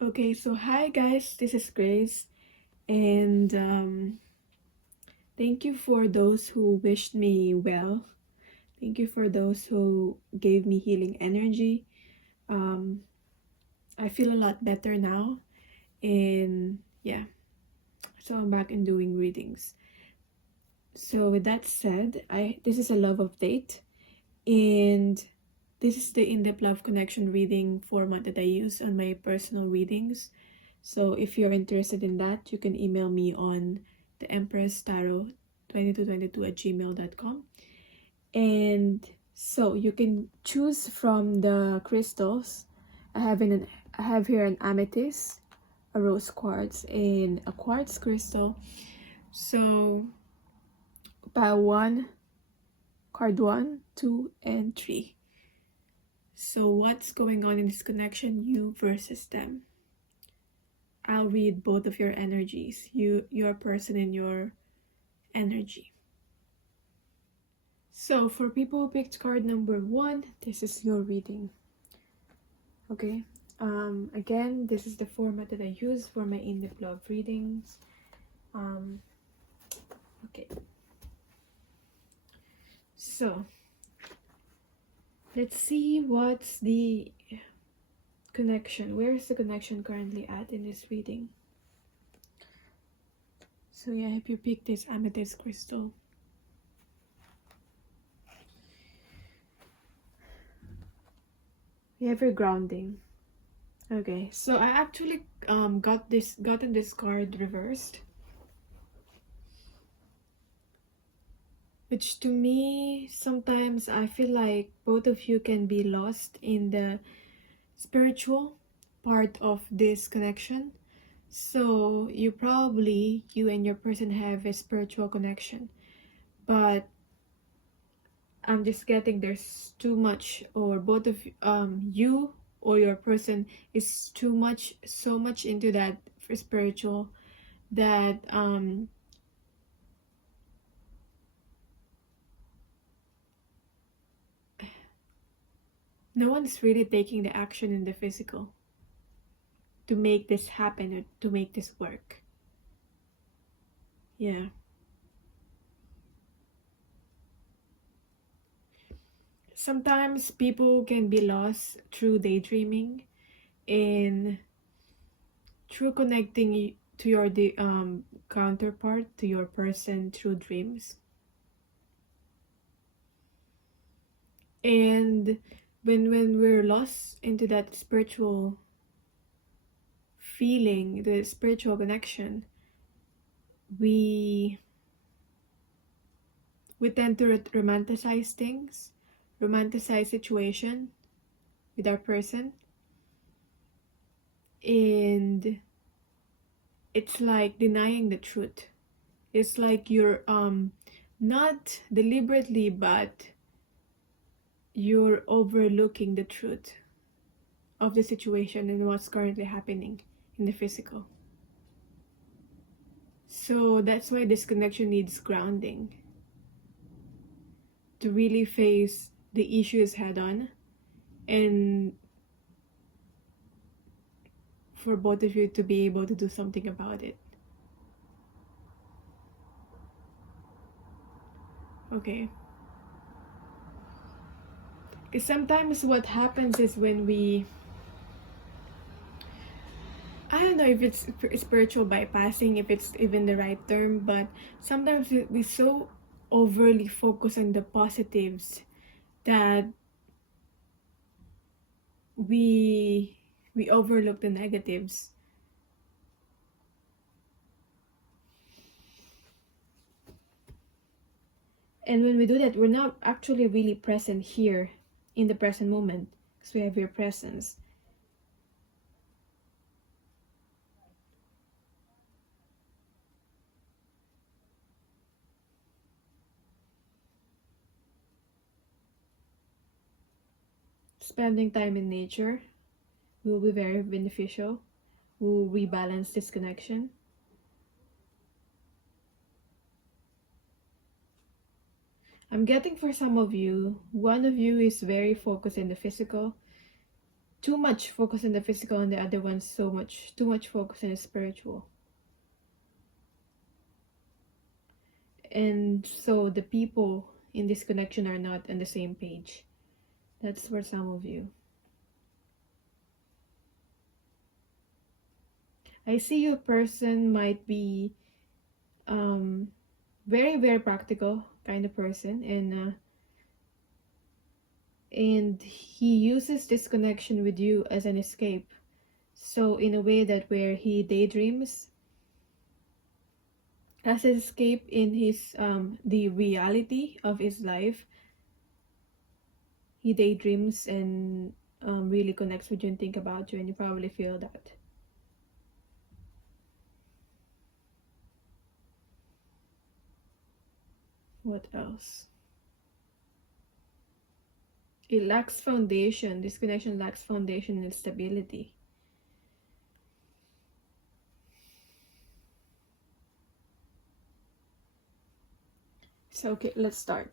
Okay, so hi guys, this is Grace, and thank you for those who wished me well. Thank you for those who gave me healing energy. Um, I feel a lot better now, and yeah, so I'm back and doing readings. So with that said, this is a love update, and this is the in-depth love connection reading format that I use on my personal readings. So if you're interested in that, you can email me on the Empress Tarot 2222@gmail.com. And so you can choose from the crystals. I have here an amethyst, a rose quartz, and a quartz crystal. So by card 1, 2, and 3. So what's going on in this connection, you versus them? I'll read both of your energies, your person and your energy. So for people who picked card number 1, this is your reading. Okay. Again, this is the format that I use for my in-depth love readings. Okay. So let's see what's the connection. Where is the connection currently at in this reading? So yeah, if you pick this amethyst crystal, you have your grounding. Okay, so I actually gotten this card reversed, which to me sometimes I feel like both of you can be lost in the spiritual part of this connection. So you and your person have a spiritual connection, but I'm just getting there's too much, or both of you or your person is so much into that for spiritual that no one's really taking the action in the physical to make this happen or to make this work. Yeah. Sometimes people can be lost through daydreaming and through connecting to your counterpart, to your person through dreams. And when we're lost into that spiritual feeling, the spiritual connection, we tend to romanticize things, romanticize situation with our person, and it's like denying the truth. It's like you're not deliberately, but you're overlooking the truth of the situation and what's currently happening in the physical. So that's why this connection needs grounding to really face the issues head on, and for both of you to be able to do something about it. Okay. Because sometimes what happens is when I don't know if it's spiritual bypassing, if it's even the right term, but sometimes we so overly focus on the positives that we overlook the negatives. And when we do that, we're not actually really present here in the present moment, because we have your presence. Spending time in nature will be very beneficial, will rebalance this connection. I'm getting for some of you, one of you is very focused in the physical, too much focus on the physical, and the other one's too much focus on the spiritual. And so the people in this connection are not on the same page. That's for some of you. I see your person might be very, very practical kind of person, and he uses this connection with you as an escape. So in a way that where he daydreams as an escape in his the reality of his life, he daydreams and really connects with you and think about you, and you probably feel that. What else? It lacks foundation. This connection lacks foundation and stability. So okay, let's start.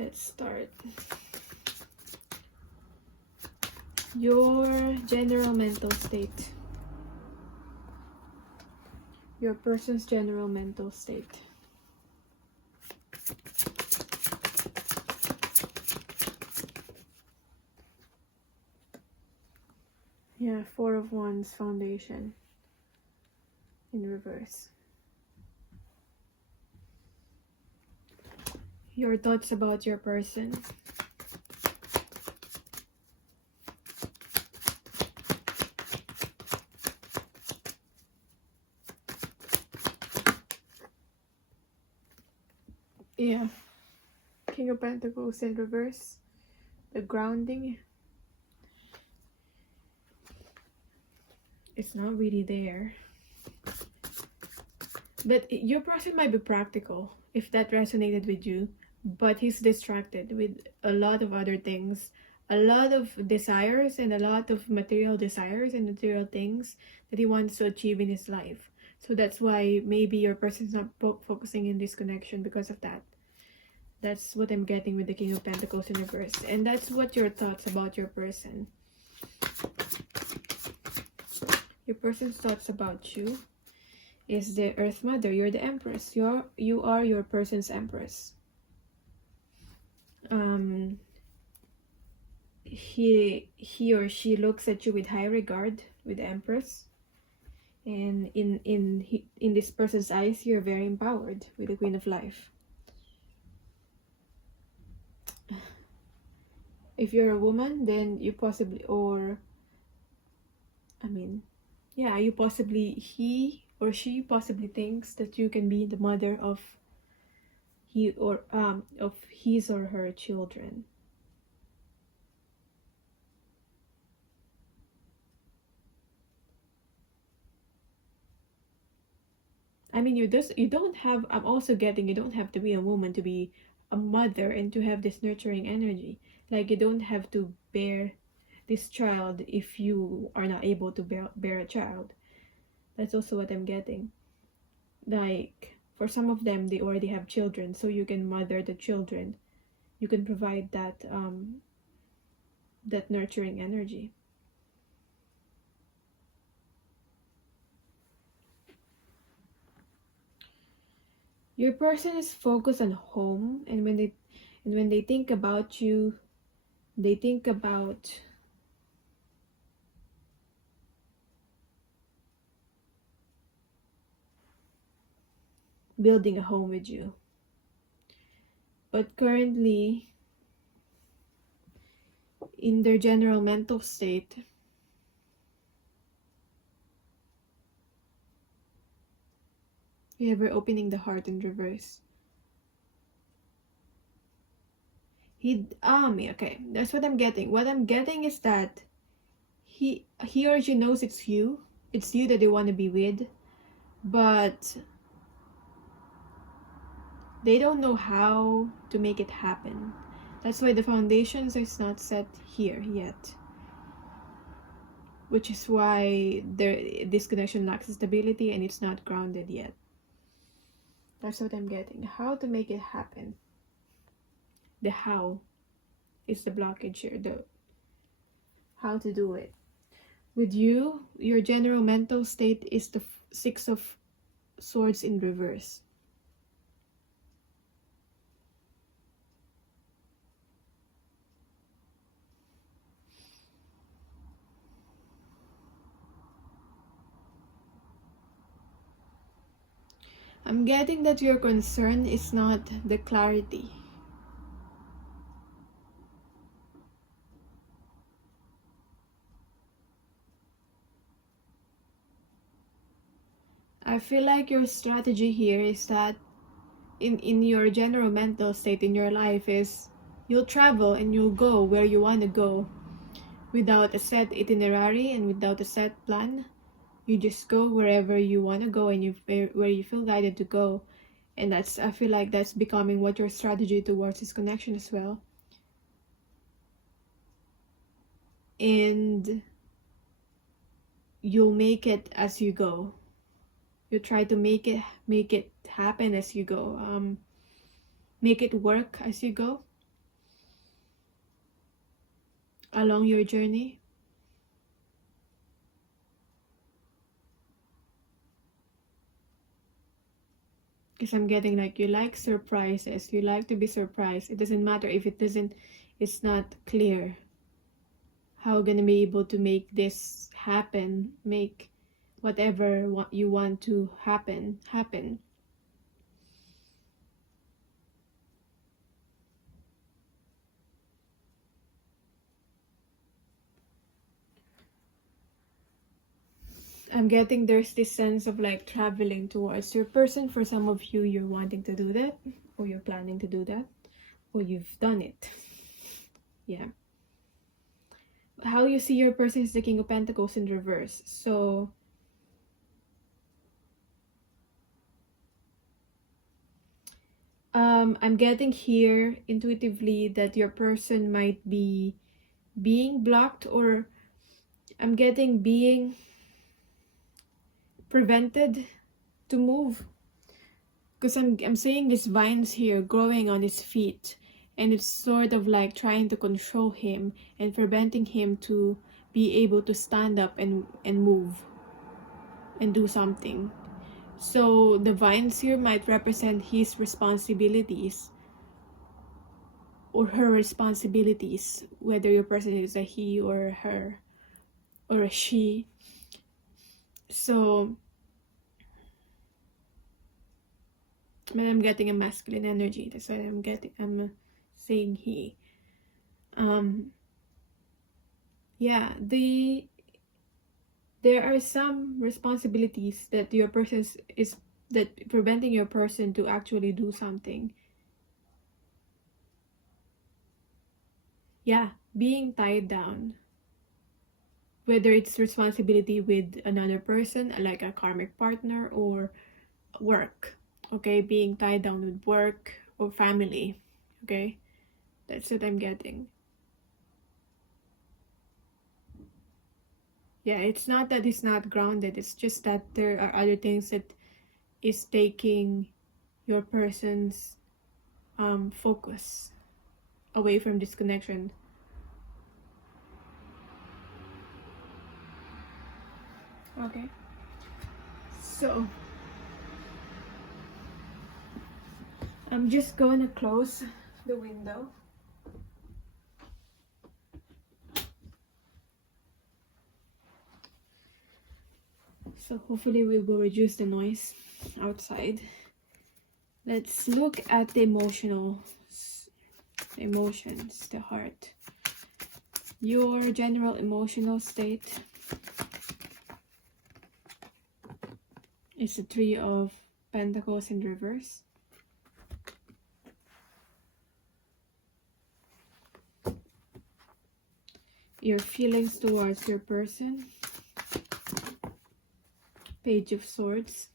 Let's start. Your general mental state. Your person's general mental state. Yeah, Four of Wands, foundation in reverse. Your thoughts about your person. Yeah, King of Pentacles in reverse. The grounding. It's not really there. But your person might be practical if that resonated with you, but he's distracted with a lot of other things, a lot of desires, and a lot of material desires and material things that he wants to achieve in his life. So that's why maybe your person's not focusing in this connection because of that. That's what I'm getting with the King of Pentacles in reverse. And that's what your thoughts about your person. Your person's thoughts about you is the Earth Mother. You're the Empress. You are your person's Empress. He or she looks at you with high regard, with the Empress. And in this person's eyes, you're very empowered with the Queen of Life. If you're a woman, then you possibly, he or she possibly thinks that you can be the mother of of his or her children. I mean, you don't have, I'm also getting, you don't have to be a woman to be a mother and to have this nurturing energy. Like, you don't have to bear this child if you are not able to bear a child. That's also what I'm getting. Like, for some of them, they already have children, so you can mother the children. You can provide that that nurturing energy. Your person is focused on home, and when they think about you, they think about building a home with you. But currently, in their general mental state, we have her opening the heart in reverse. Okay, that's what I'm getting. What I'm getting is that he or she knows it's you, it's you that they want to be with, but they don't know how to make it happen. That's why the foundations is not set here yet, which is why this connection lacks stability and it's not grounded yet. That's what I'm getting. How to make it happen. The how is the blockage here. The how to do it. With you, your general mental state is the Six of Swords in reverse. I'm getting that your concern is not the clarity. I feel like your strategy here is that in your general mental state in your life is you'll travel and you'll go where you want to go without a set itinerary and without a set plan. You just go wherever you want to go and where you feel guided to go. And I feel like that's becoming what your strategy towards this connection as well. And you'll make it as you go. You try to make it happen as you go. Make it work as you go along your journey. Because I'm getting like you like surprises. You like to be surprised. It doesn't matter if it's not clear how gonna be able to make this happen, make whatever you want to happen. I'm getting there's this sense of like traveling towards your person. For some of you, you're wanting to do that, or you're planning to do that, or you've done it. Yeah. How you see your person is the King of Pentacles in reverse. So I'm getting here intuitively that your person might be being blocked, or I'm getting being prevented to move, because I'm seeing these vines here growing on his feet, and it's sort of like trying to control him and preventing him to be able to stand up and move and do something. So the vines here might represent his responsibilities or her responsibilities, whether your person is a he or a her or a she. So but I'm getting a masculine energy. That's why I'm saying he. Yeah, there are some responsibilities that your person is that preventing your person to actually do something. Yeah, being tied down. Whether it's responsibility with another person, like a karmic partner, or work. Okay, being tied down with work or family. Okay, that's what I'm getting. Yeah, it's not that it's not grounded, it's just that there are other things that is taking your person's focus away from this connection. Okay, so I'm just going to close the window. So hopefully we will reduce the noise outside. Let's look at the emotions, the heart. Your general emotional state is the Three of Pentacles in reverse. Your feelings towards your person. Page of Swords.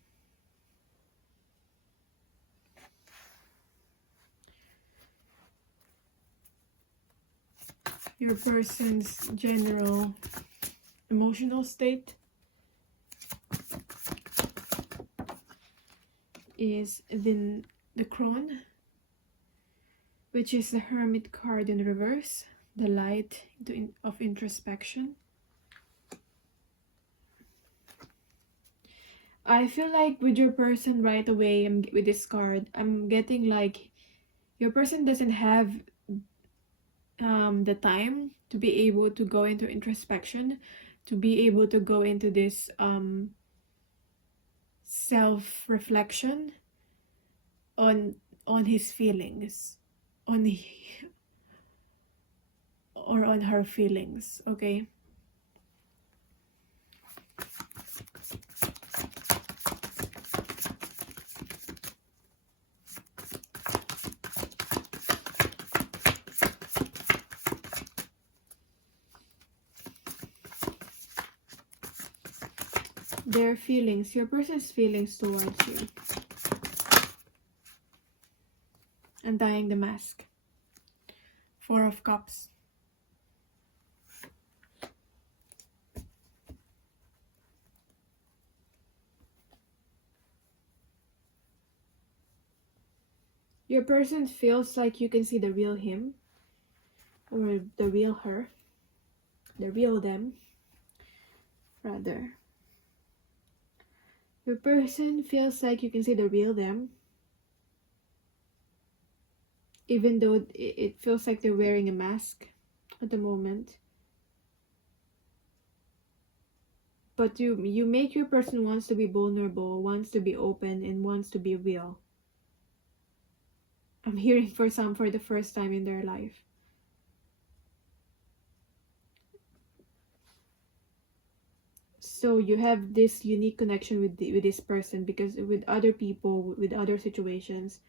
Your person's general emotional state is the Crone, which is the Hermit card in reverse, the light of introspection. I feel like with your person right away, with this card, I'm getting like your person doesn't have the time to be able to go into introspection, to be able to go into this self-reflection on his feelings, on her feelings, okay? Their feelings, your person's feelings towards you. Untying the mask. Four of Cups. Your person feels like you can see the real him, or the real her, the real them, rather. Your person feels like you can see the real them, even though it feels like they're wearing a mask at the moment. But you make your person wants to be vulnerable, wants to be open, and wants to be real. I'm hearing for some for the first time in their life. So you have this unique connection with this person, because with other people, with other situations,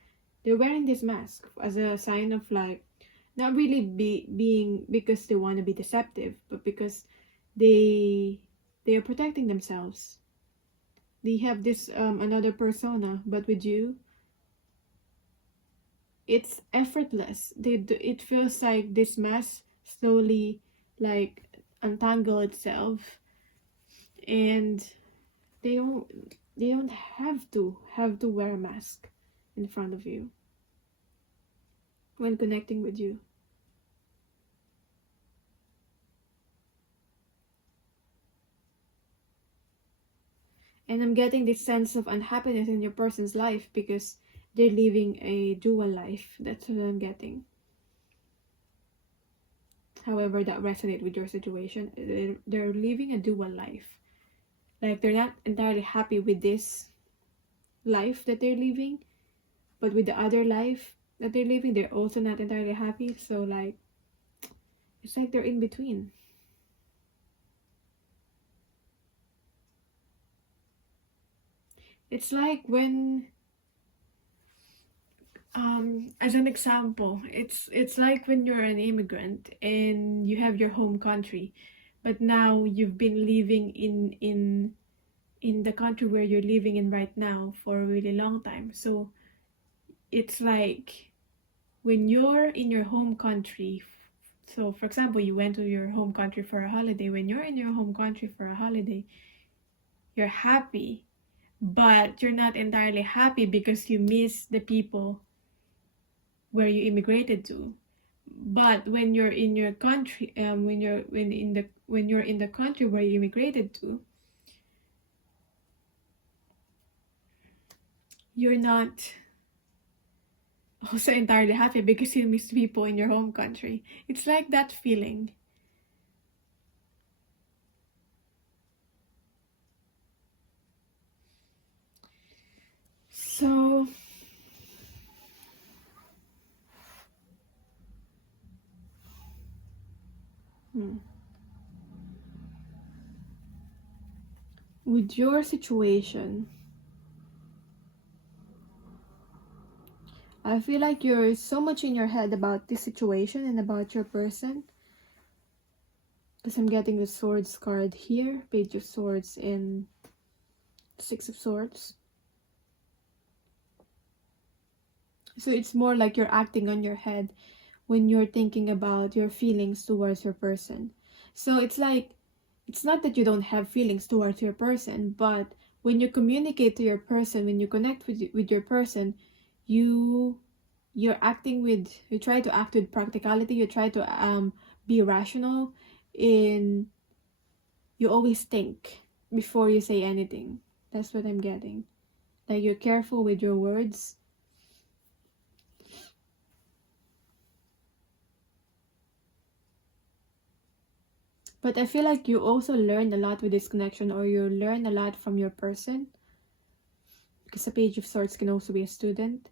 they're wearing this mask as a sign of like, not really being because they want to be deceptive, but because they are protecting themselves. They have this another persona, but with you, it's effortless. It feels like this mask slowly like untangle itself, and they don't have to wear a mask in front of you when connecting with you. And I'm getting this sense of unhappiness in your person's life because they're living a dual life. That's what I'm getting. However that resonates with your situation, they're living a dual life. Like they're not entirely happy with this life that they're living, but with the other life that they're living, they're also not entirely happy. So like, it's like they're in between. It's like when, as an example, it's like when you're an immigrant and you have your home country, but now you've been living in the country where you're living in right now for a really long time. So it's like when you're in your home country, so for example, you went to your home country for a holiday. When you're in your home country for a holiday, you're happy, but you're not entirely happy because you miss the people where you immigrated to. But when you're in your country, when you're in the country where you immigrated to, you're not also entirely happy because you miss people in your home country. It's like that feeling. So with your situation, I feel like you're so much in your head about this situation and about your person. Because I'm getting the Swords card here, Page of Swords, and Six of Swords. So it's more like you're acting on your head when you're thinking about your feelings towards your person. So it's like, it's not that you don't have feelings towards your person, but when you communicate to your person, when you connect with your person, you're acting with, you try to act with practicality, you try to be rational, in, you always think before you say anything. That's what I'm getting. Like, you're careful with your words. But I feel like you also learn a lot with this connection, or you learn a lot from your person. Because a Page of Swords can also be a student.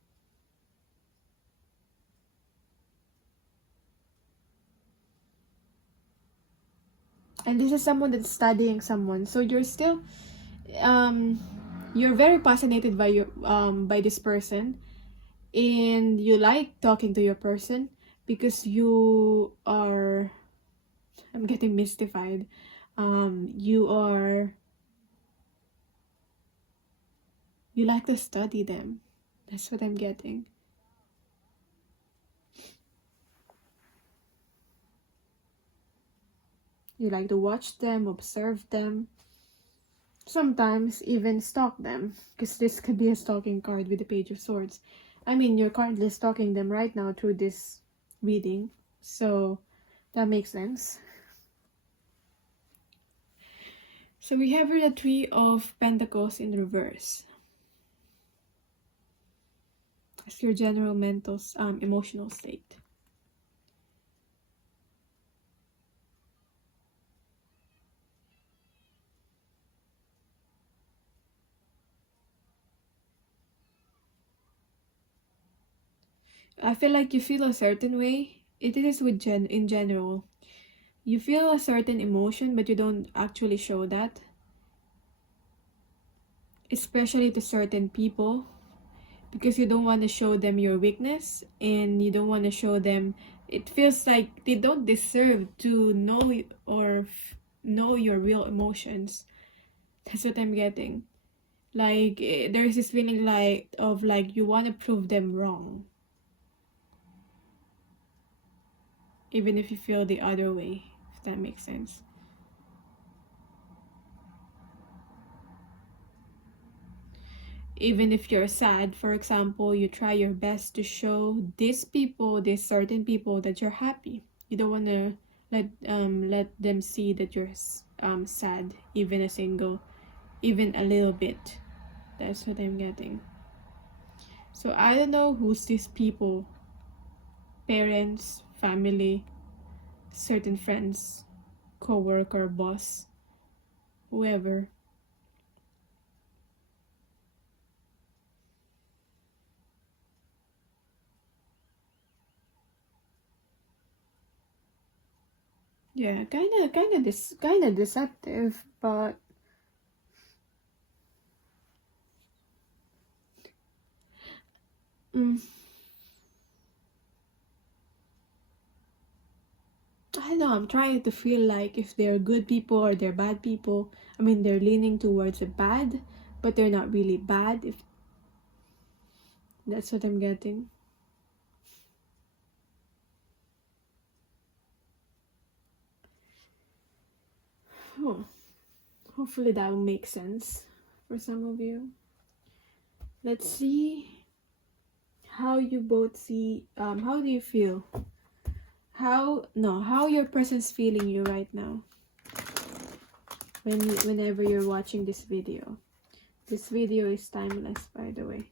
And this is someone that's studying someone. So you're still, you're very fascinated by your, by this person. And you like talking to your person because you are, I'm getting mystified. You like to study them. That's what I'm getting. You like to watch them, observe them. Sometimes even stalk them. Because this could be a stalking card with the Page of Swords. I mean, you're currently stalking them right now through this reading. So that makes sense. So we have here the Three of Pentacles in reverse. It's your general mental, emotional state. I feel like you feel a certain way. It is with in general. You feel a certain emotion, but you don't actually show that. Especially to certain people. Because you don't want to show them your weakness. And you don't want to show them... It feels like they don't deserve to know or know your real emotions. That's what I'm getting. Like, there's this feeling like of like you want to prove them wrong. Even if you feel the other way, if that makes sense. Even if you're sad, for example, you try your best to show these people, these certain people, that you're happy. You don't want to let them see that you're sad, even even a little bit. That's what I'm getting. So I don't know who's these people. Parents, family, certain friends, co-worker, boss, whoever. Yeah, kind of deceptive, but I don't know, I'm trying to feel like if they're good people or they're bad people. I mean, they're leaning towards the bad, but they're not really bad. If that's what I'm getting. Oh, hopefully that will make sense for some of you. Let's see how you both see. How do you feel? How your person's feeling you right now? Whenever you're watching this video. This video is timeless, by the way.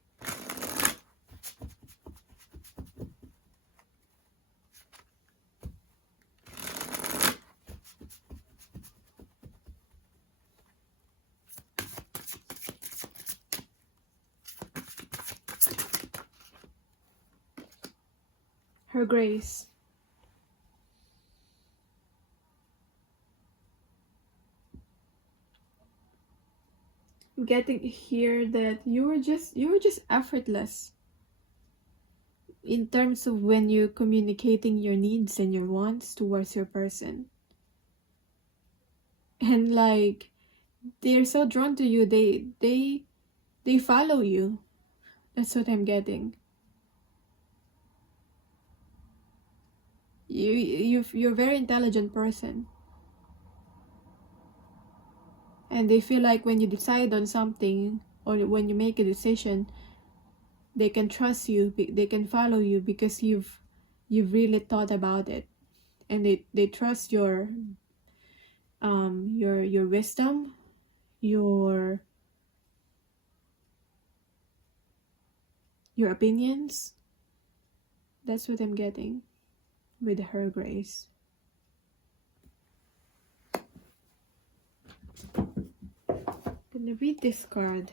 Her Grace. I'm getting here that you were just effortless in terms of when you're communicating your needs and your wants towards your person. And like, they're so drawn to you. They follow you. That's what I'm getting. You're a very intelligent person, and they feel like when you decide on something or when you make a decision, they can trust you, they can follow you because you've really thought about it, and they trust your wisdom, your opinions. That's what I'm getting with her grace. I'm gonna read this card.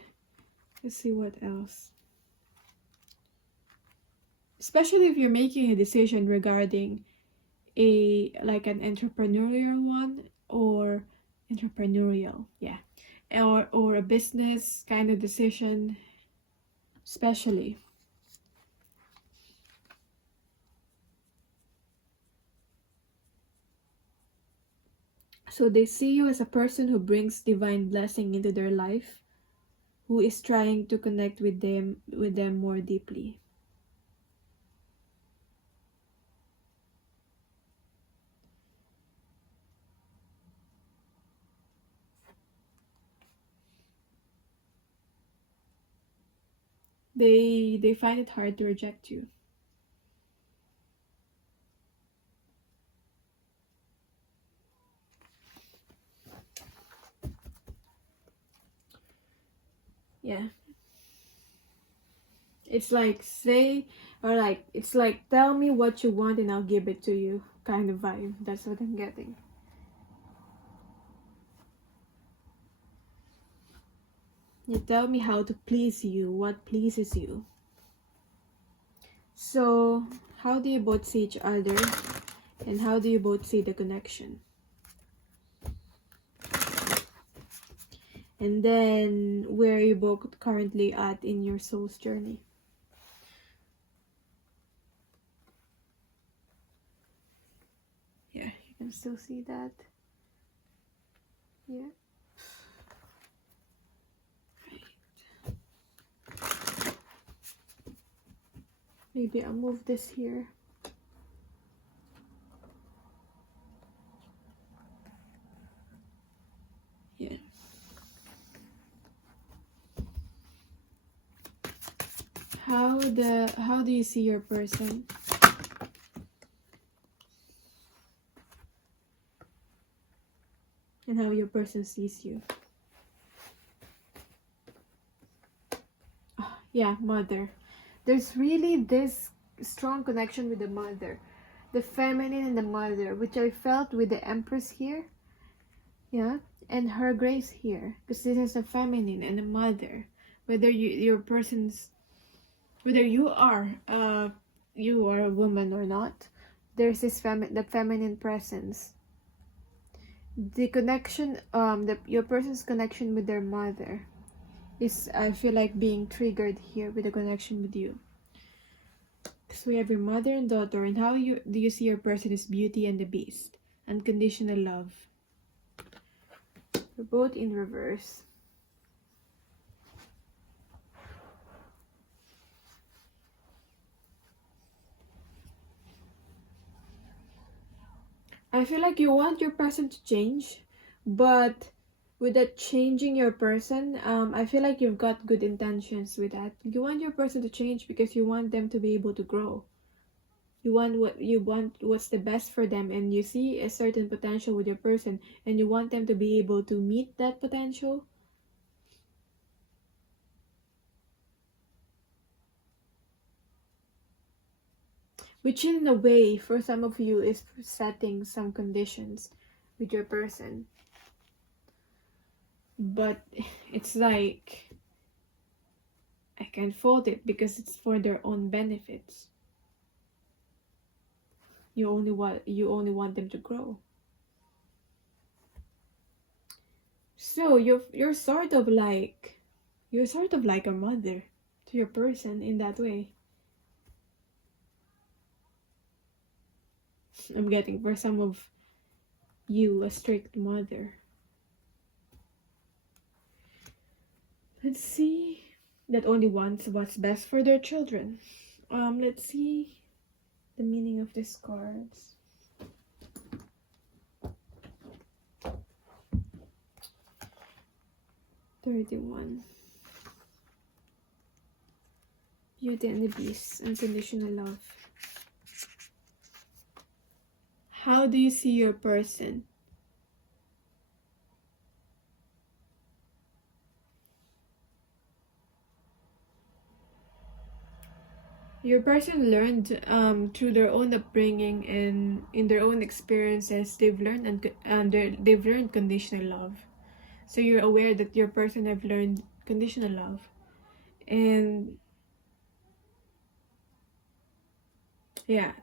Let's see what else. Especially if you're making a decision regarding an entrepreneurial one, or entrepreneurial, yeah, or a business kind of decision, especially. So they see you as a person who brings divine blessing into their life, who is trying to connect with them more deeply. They find it hard to reject you. Yeah. It's like it's like, tell me what you want and I'll give it to you kind of vibe. That's what I'm getting. You tell me how to please you, what pleases you. So, how do you both see each other? And how do you both see the connection? And then, where are you both currently at in your soul's journey? Yeah, you can still see that. Yeah. Right. Maybe I'll move this here. Yeah. How do you see your person? And how your person sees you? Oh, yeah, mother. There's really this strong connection with the mother, the feminine and the mother, which I felt with the Empress here. Yeah, and her grace here, because this is a feminine and a mother. Whether your person's, whether you are a woman or not, there's this the feminine presence. The connection, your person's connection with their mother is, I feel like, being triggered here with the connection with you. So we have your mother and daughter, and how do you see your person as Beauty and the Beast, unconditional love. We're both in reverse. I feel like you want your person to change, but with that changing your person, I feel like you've got good intentions with that. You want your person to change because you want them to be able to grow. You want what's the best for them, and you see a certain potential with your person, and you want them to be able to meet that potential. Which in a way, for some of you, is setting some conditions with your person. But it's like, I can't fault it because it's for their own benefits. You only want them to grow. So you're sort of like a mother to your person in that way. I'm getting, for some of you, a strict mother. Let's see. That only wants what's best for their children. Let's see the meaning of these cards. $31. Beauty and the Beast. Unconditional love. How do you see your person? Your person learned through their own upbringing and in their own experiences. They've learned they've learned conditional love. So you're aware that your person have learned conditional love, and yeah,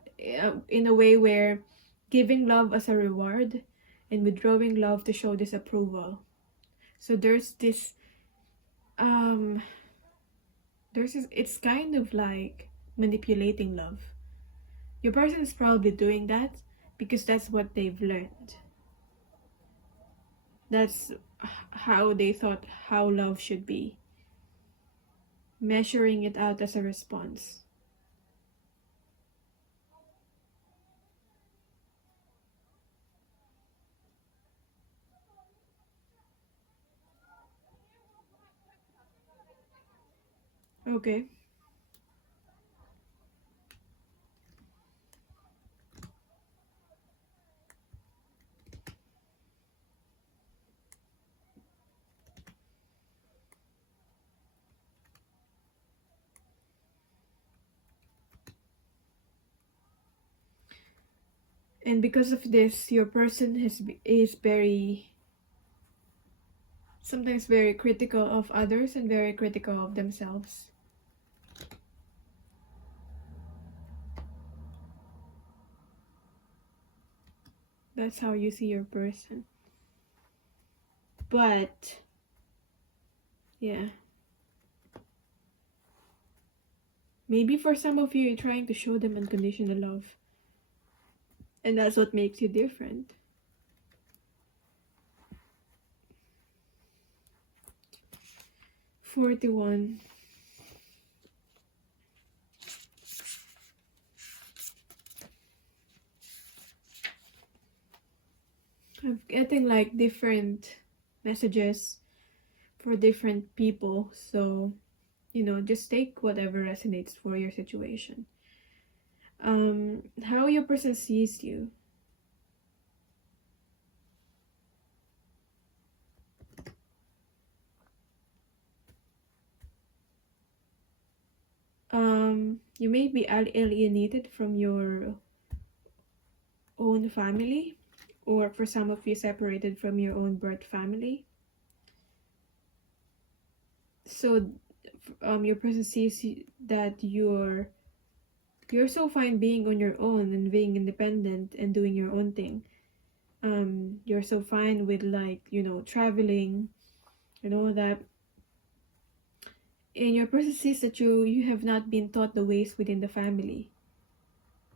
in a way where giving love as a reward and withdrawing love to show disapproval. So there's this it's kind of like manipulating love. Your person is probably doing that because that's what they've learned. That's how they thought how love should be. Measuring it out as a response. Okay. And because of this, your person is very, sometimes very critical of others and very critical of themselves. That's how you see your person. But yeah, maybe for some of you, you're trying to show them unconditional love, and that's what makes you different. $41. I'm getting like different messages for different people, so just take whatever resonates for your situation. How your person sees you. You may be alienated from your own family, or for some of you, separated from your own birth family. So your person sees that you're so fine being on your own and being independent and doing your own thing. You're so fine with traveling and all that. And your person sees that you have not been taught the ways within the family.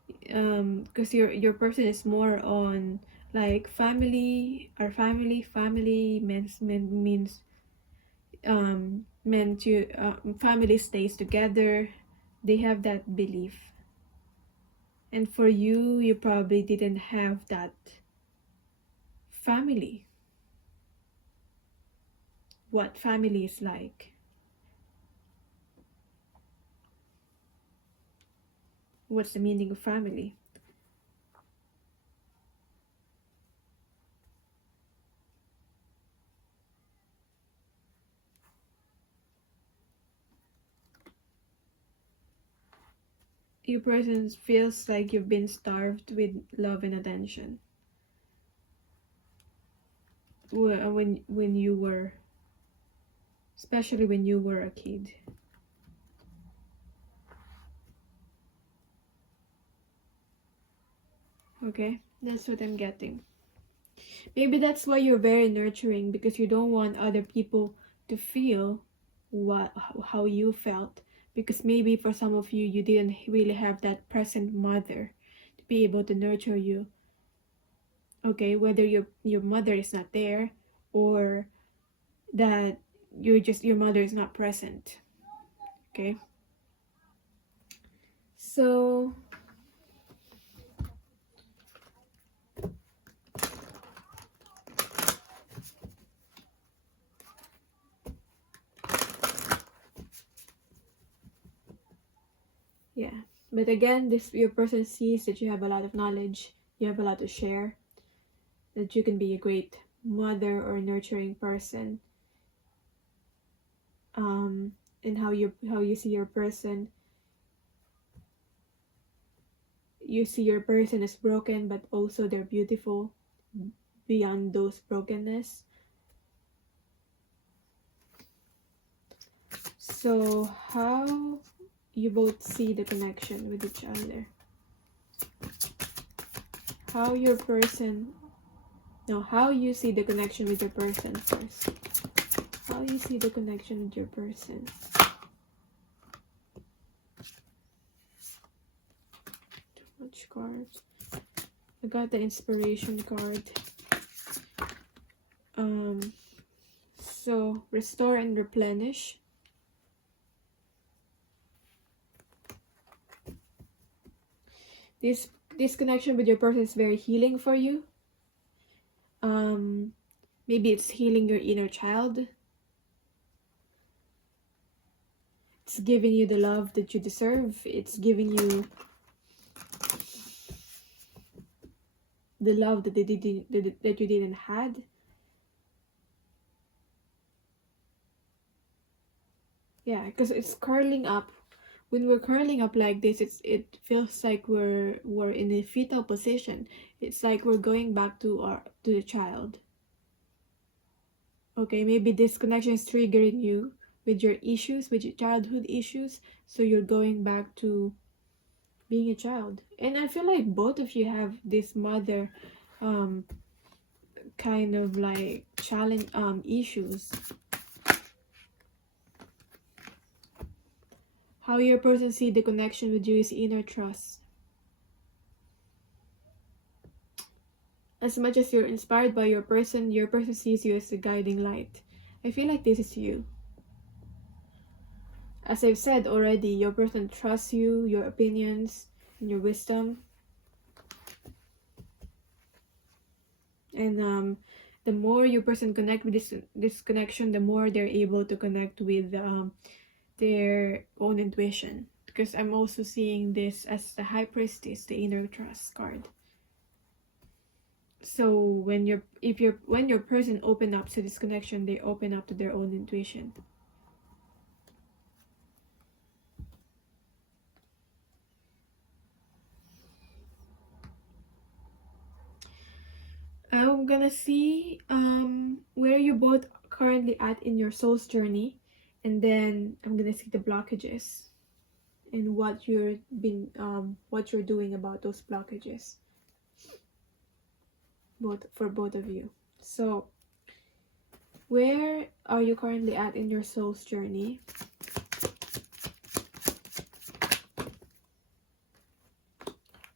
Because your person is more on like family means meant to family stays together. They have that belief. And for you probably didn't have that family. What family is like. What's the meaning of family? Your person feels like you've been starved with love and attention. When you were, especially when you were a kid. Okay, that's what I'm getting. Maybe that's why you're very nurturing, because you don't want other people to feel how you felt, because maybe for some of you, you didn't really have that present mother to be able to nurture you. Okay, whether your mother is not there, or that your mother is not present. Okay, so yeah, but again, your person sees that you have a lot of knowledge, you have a lot to share, that you can be a great mother or nurturing person. And how you see your person. You see your person as broken, but also they're beautiful beyond those brokenness. So how you both see the connection with each other? How you see the connection with your person first. How you see the connection with your person. Too much cards. I got the inspiration card. So restore and replenish. This connection with your person is very healing for you. Maybe it's healing your inner child. It's giving you the love that you deserve. It's giving you the love that you didn't had. Yeah, because it's curling up. When we're curling up like this, it feels like we're in a fetal position. It's like we're going back to the child. Okay, maybe this connection is triggering you with your issues, with your childhood issues, so you're going back to being a child. And I feel like both of you have this mother kind of like challenge issues. How your person see the connection with you is inner trust. As much as you're inspired by your person sees you as a guiding light. I feel like this is you. As I've said already, your person trusts you, your opinions, and your wisdom. And the more your person connect with this connection, the more they're able to connect with their own intuition. Because I'm also seeing this as the High Priestess, the inner trust card. So when your person open up to this connection, they open up to their own intuition. I'm gonna see where you both currently at in your soul's journey, and then I'm gonna see the blockages and what you're doing about those blockages. For both of you. So where are you currently at in your soul's journey?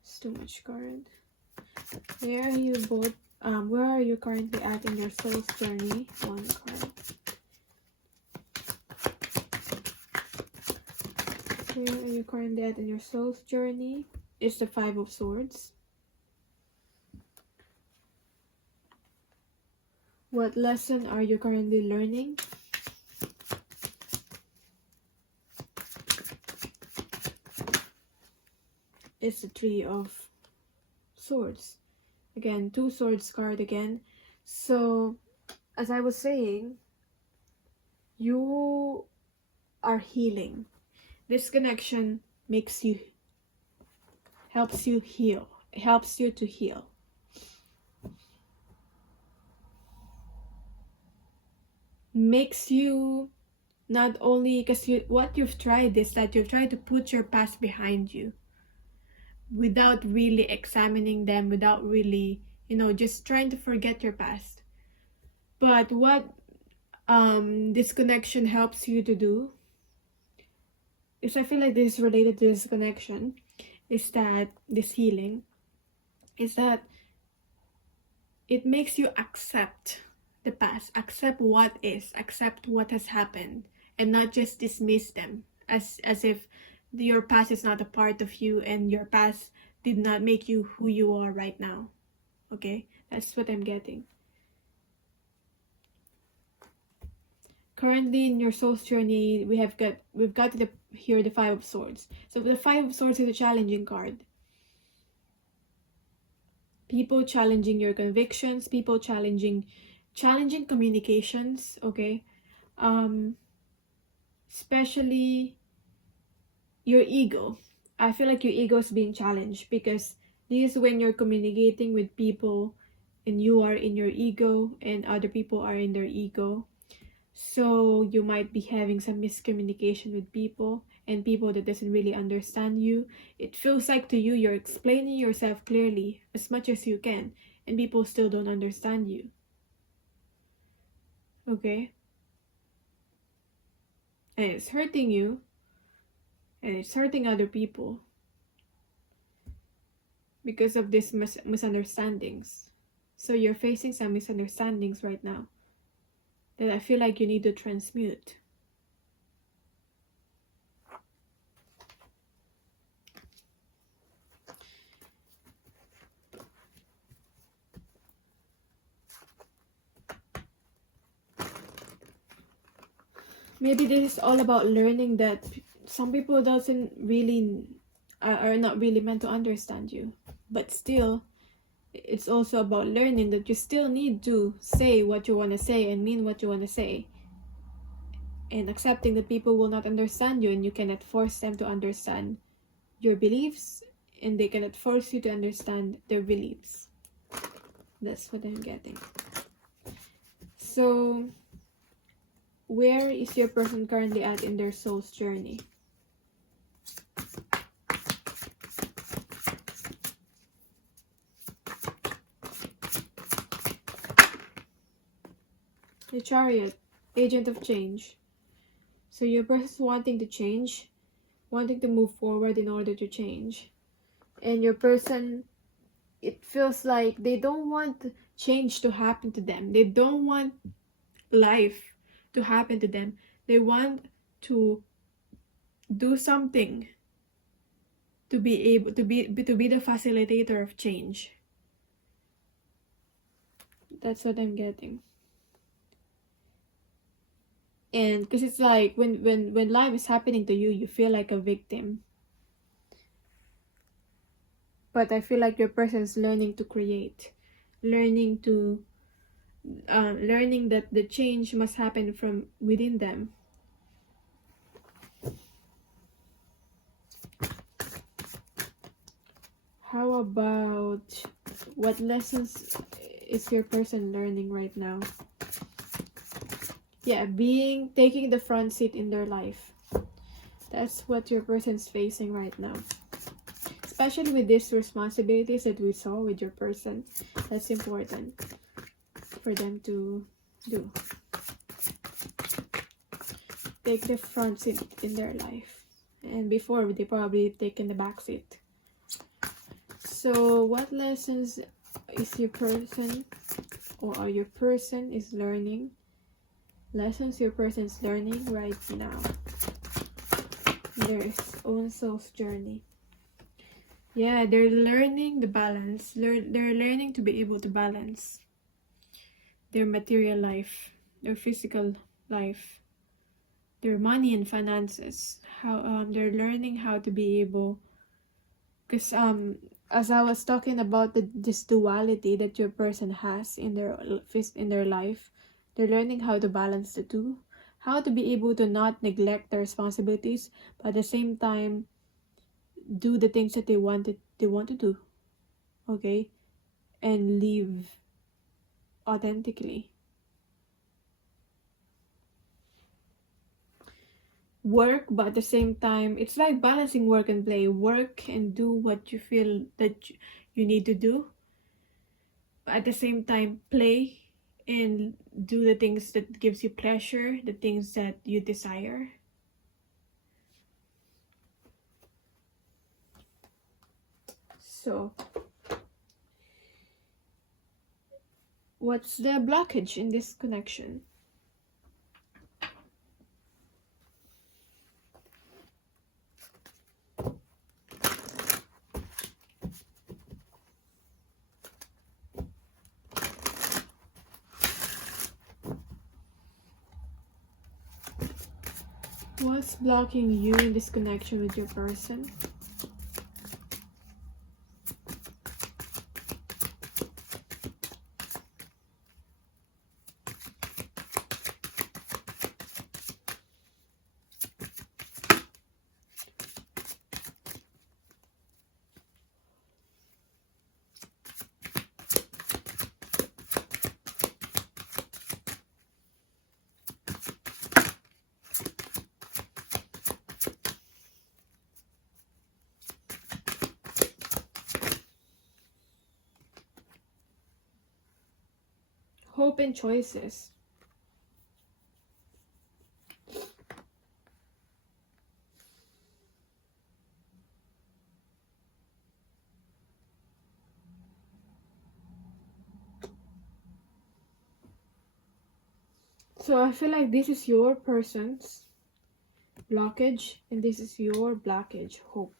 It's too much card. Where are you both? Where are you currently at in your soul's journey? One card. Where are you currently at in your soul's journey? It's the Five of Swords. What lesson are you currently learning? It's the Three of Swords. Again, two swords card again. So, as I was saying, you are healing. This connection helps you heal. It helps you to heal. Makes you not only, because what you've tried is that you've tried to put your past behind you without really examining them, without really, just trying to forget your past. But what this connection helps you to do is, I feel like this is related to this connection, is that this healing is that it makes you accept the past. Accept what is. Accept what has happened, and not just dismiss them as if your past is not a part of you and your past did not make you who you are right now. Okay, that's what I'm getting. Currently in your soul's journey, we've got here the Five of Swords. So the Five of Swords is a challenging card. People challenging your convictions, people challenging communications, okay? Especially your ego. I feel like your ego is being challenged, because this is when you're communicating with people and you are in your ego and other people are in their ego. So you might be having some miscommunication with people and people that doesn't really understand you. It feels like to you you're explaining yourself clearly as much as you can and people still don't understand you. Okay? And it's hurting you and it's hurting other people because of these misunderstandings. So you're facing some misunderstandings right now that I feel like you need to transmute. Maybe this is all about learning that some people doesn't really are not really meant to understand you, but still it's also about learning that you still need to say what you want to say and mean what you want to say, and accepting that people will not understand you and you cannot force them to understand your beliefs and they cannot force you to understand their beliefs. That's what I'm getting. So where is your person currently at in their soul's journey? The Chariot, agent of change. So your person is wanting to change, wanting to move forward in order to change. And your person, it feels like they don't want change to happen to them. They don't want life to happen to them. They want to do something to be able to be the facilitator of change. That's what I'm getting. And because it's like when life is happening to you, you feel like a victim. But I feel like your person is learning to create, learning that the change must happen from within them. How about what lessons is your person learning right now? Yeah, taking the front seat in their life. That's what your person's facing right now. Especially with these responsibilities that we saw with your person. That's important for them to do. Take the front seat in their life. And before, they probably taken the back seat. So what lessons is your person or your person is learning? Lessons your person is learning right now. Their own soul's journey. Yeah, they're learning the balance. They're learning to be able to balance their material life, their physical life, their money and finances. How they're learning how to be able, because as I was talking about this duality that your person has in their life, they're learning how to balance the two, how to be able to not neglect their responsibilities, but at the same time do the things that they want to do, okay, and live authentically. Work, but at the same time, it's like balancing work and play. Work and do what you feel that you need to do, but at the same time play and do the things that gives you pleasure, the things that you desire. So What's the blockage in this connection? What's blocking you in this connection with your person? Hope and choices. So I feel like this is your person's blockage and this is your blockage, hope.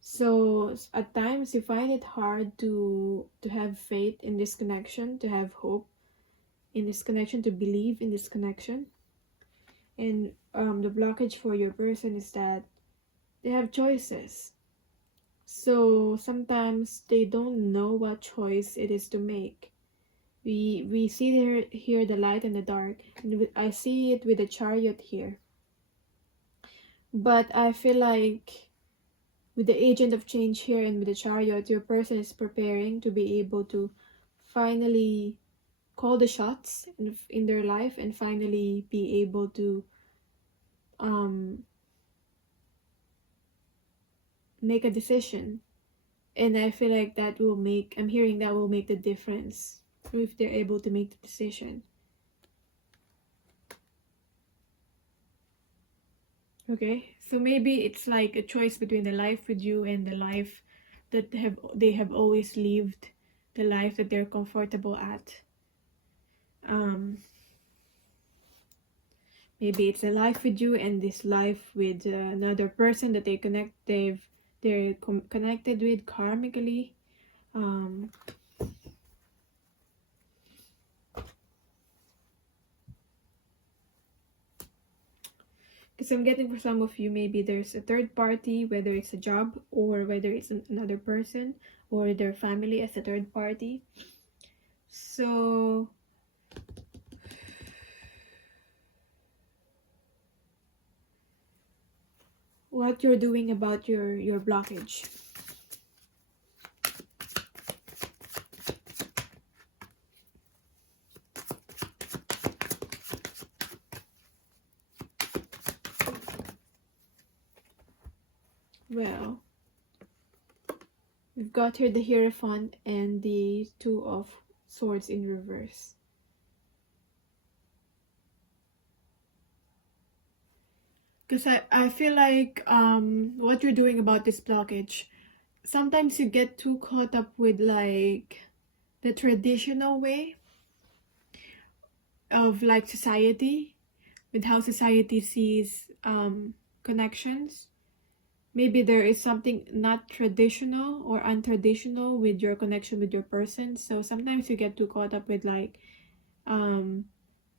So at times you find it hard to have faith in this connection, to have hope in this connection, to believe in this connection. And the blockage for your person is that they have choices. So sometimes they don't know what choice it is to make. We see here the light and the dark. And I see it with the Chariot here. But I feel like with the Agent of Change here and with the Chariot, your person is preparing to be able to finally call the shots in their life and finally be able to make a decision. And I feel like that will make, I'm hearing that will make the difference if they're able to make the decision. Okay, so maybe it's like a choice between the life with you and the life that they have always lived, the life that they're comfortable at. Maybe it's a life with you and this life with another person that they're connected with karmically. Because I'm getting for some of you, maybe there's a third party, whether it's a job or whether it's another person or their family as a third party. So what you're doing about your blockage. Well, we've got here the Hierophant and the Two of Swords in reverse. Because I feel like what you're doing about this blockage, sometimes you get too caught up with like the traditional way of like society, with how society sees connections. Maybe there is something not traditional or untraditional with your connection with your person. So sometimes you get too caught up with like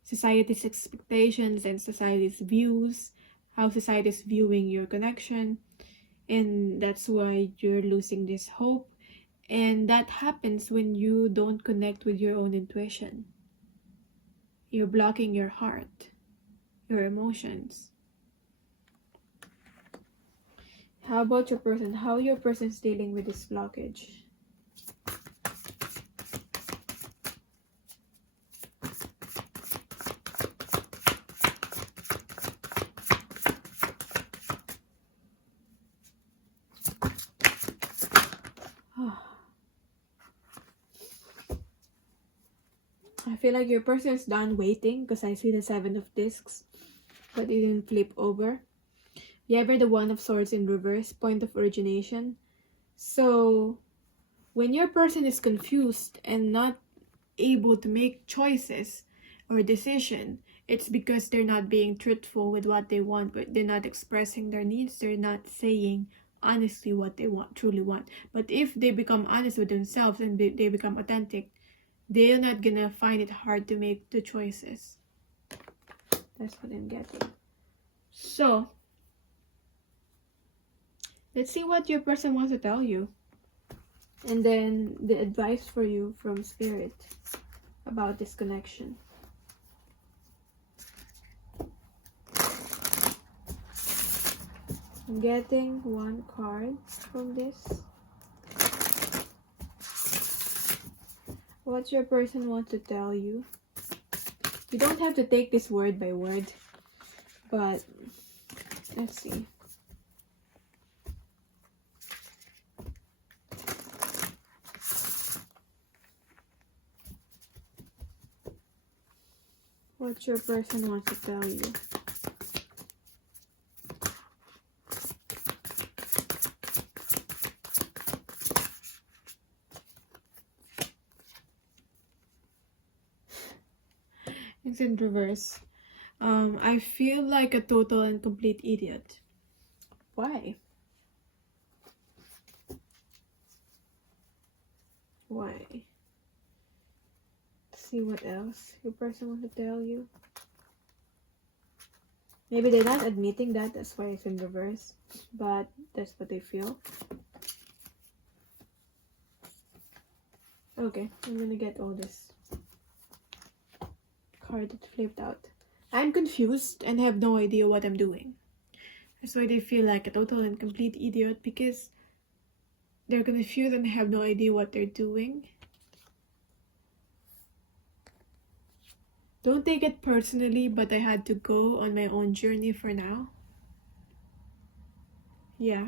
society's expectations and society's views, how society is viewing your connection, and that's why you're losing this hope. And that happens when you don't connect with your own intuition. You're blocking your heart, your emotions. How about your person? How your person's dealing with this blockage? I feel like your person is done waiting because I see the 7 of Discs, but it didn't flip over. You have the One of Swords in reverse, point of origination. So when your person is confused and not able to make choices or decision, it's because they're not being truthful with what they want, but they're not expressing their needs, they're not saying honestly what they truly want. But if they become honest with themselves and they become authentic, they're not gonna find it hard to make the choices. That's what I'm getting. So let's see what your person wants to tell you, and then the advice for you from Spirit about this connection. I'm getting one card from this. What your person wants to tell you. You don't have to take this word by word, but let's see. What your person wants to tell you. It's in reverse. I feel like a total and complete idiot. Why? Why? Let's see what else your person wants to tell you. Maybe they're not admitting that, that's why it's in reverse, but that's what they feel. Okay, I'm gonna get all this card that flipped out. I'm confused and have no idea what I'm doing. That's why they feel like a total and complete idiot, because they're confused and have no idea what they're doing. Don't take it personally, but I had to go on my own journey for now. Yeah.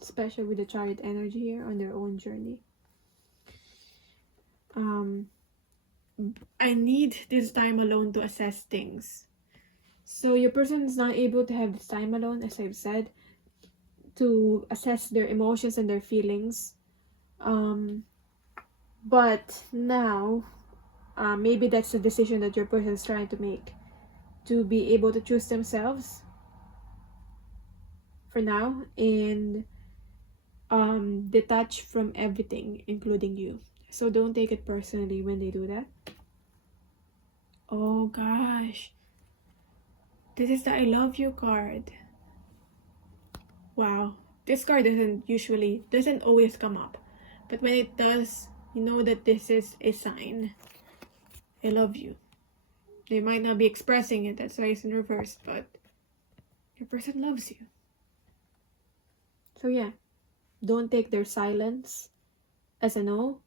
Especially with the Chariot energy here, on their own journey. I need this time alone to assess things. So your person is not able to have this time alone, as I've said, to assess their emotions and their feelings. But now, maybe that's the decision that your person is trying to make, to be able to choose themselves for now and detach from everything, including you. So don't take it personally when they do that. Oh gosh, this is the I love you card. Wow, this card doesn't always come up, but when it does, you know that this is a sign. I love you. They might not be expressing it, that's why it's in reverse, but your person loves you. So yeah, don't take their silence as a no,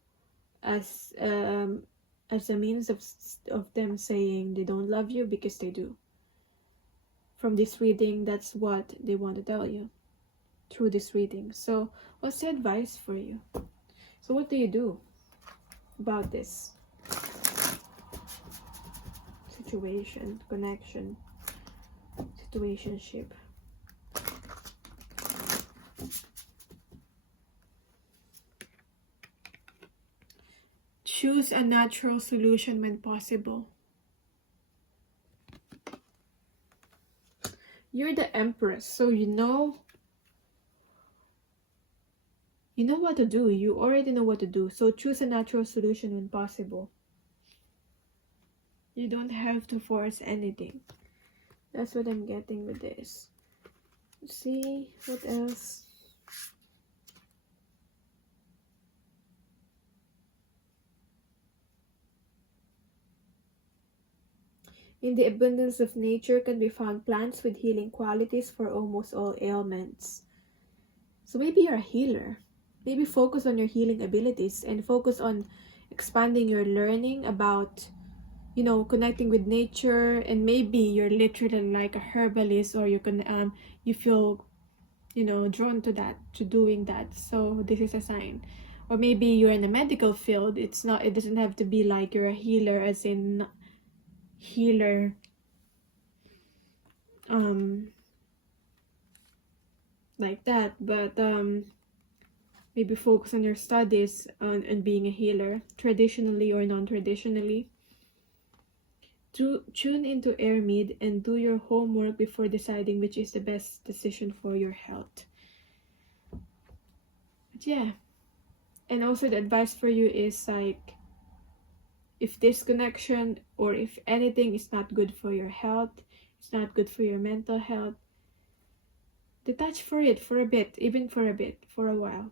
as a means of them saying they don't love you, because they do. From this reading, that's what they want to tell you through this reading. So what's the advice for you? So what do you do about this situation, connection, situationship? Choose a natural solution when possible. You're the Empress, so you know what to do. You already know what to do. So choose a natural solution when possible. You don't have to force anything. That's what I'm getting with this. Let's see what else. In the abundance of nature can be found plants with healing qualities for almost all ailments. So maybe you're a healer. Maybe focus on your healing abilities and focus on expanding your learning about, connecting with nature. And maybe you're literally like a herbalist, or you feel, drawn to that, to doing that. So this is a sign. Or maybe you're in the medical field. It doesn't have to be like you're a healer, as in healer like that, but maybe focus on your studies and being a healer, traditionally or non-traditionally. Tune into Airmead and do your homework before deciding which is the best decision for your health. But yeah, and also the advice for you is like, if this connection or if anything is not good for your health, it's not good for your mental health, detach for it for a bit, even for a bit, for a while.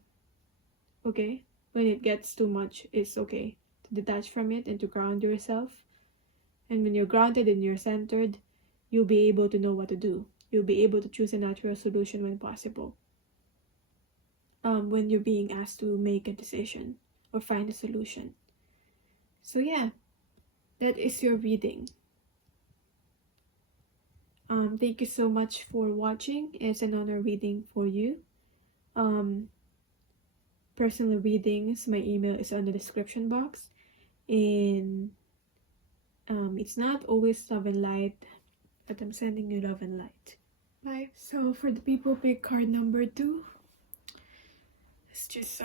Okay? When it gets too much, it's okay to detach from it and to ground yourself. And when you're grounded and you're centered, you'll be able to know what to do. You'll be able to choose a natural solution when possible. When you're being asked to make a decision or find a solution. So yeah, that is your reading. Thank you so much for watching. It's an honor reading for you. Personal readings, my email is on the description box. And it's not always love and light, but I'm sending you love and light. Bye. So for the people pick card number 2, let's just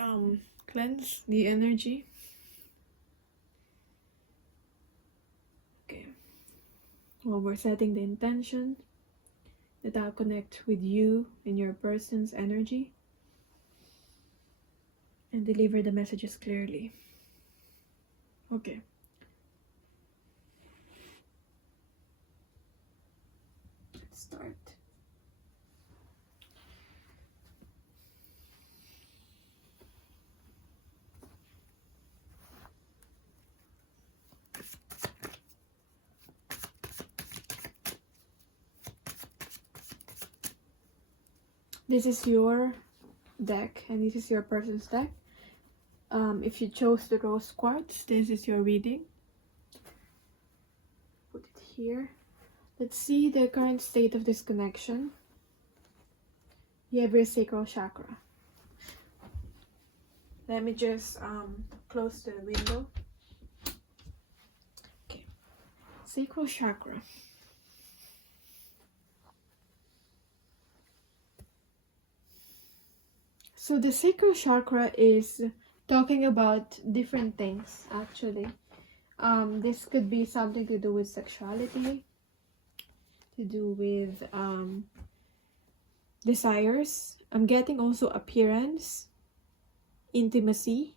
cleanse the energy. Okay. Well, we're setting the intention that I'll connect with you and your person's energy and deliver the messages clearly. Okay. Let's start. This is your deck and this is your person's deck. If you chose the rose quartz, this is your reading. Put it here. Let's see the current state of this connection. You have your sacral chakra. Let me just close the window. Okay. Sacral chakra. So the sacral chakra is talking about different things, actually. This could be something to do with sexuality, to do with desires. I'm getting also appearance, intimacy,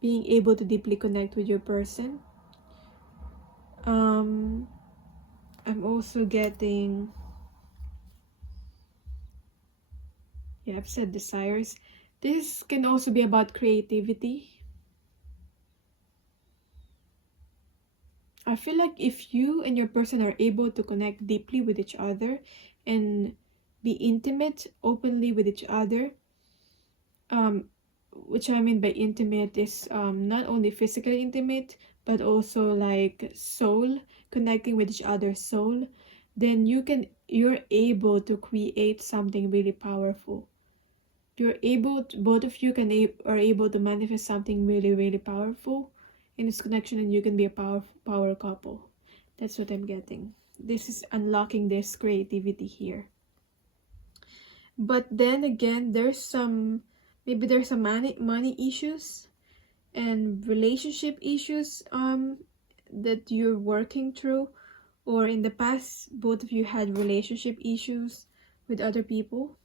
being able to deeply connect with your person. I'm also getting, yeah, I've said desires. This can also be about creativity. I feel like if you and your person are able to connect deeply with each other and be intimate openly with each other, which I mean by intimate is not only physically intimate, but also like soul, connecting with each other's soul, then you're able to create something really powerful. Both of you are able to manifest something really, really powerful in this connection, and you can be a power couple. That's what I'm getting. This is unlocking this creativity here. But then again, there's some money issues and relationship issues that you're working through, or in the past both of you had relationship issues with other people.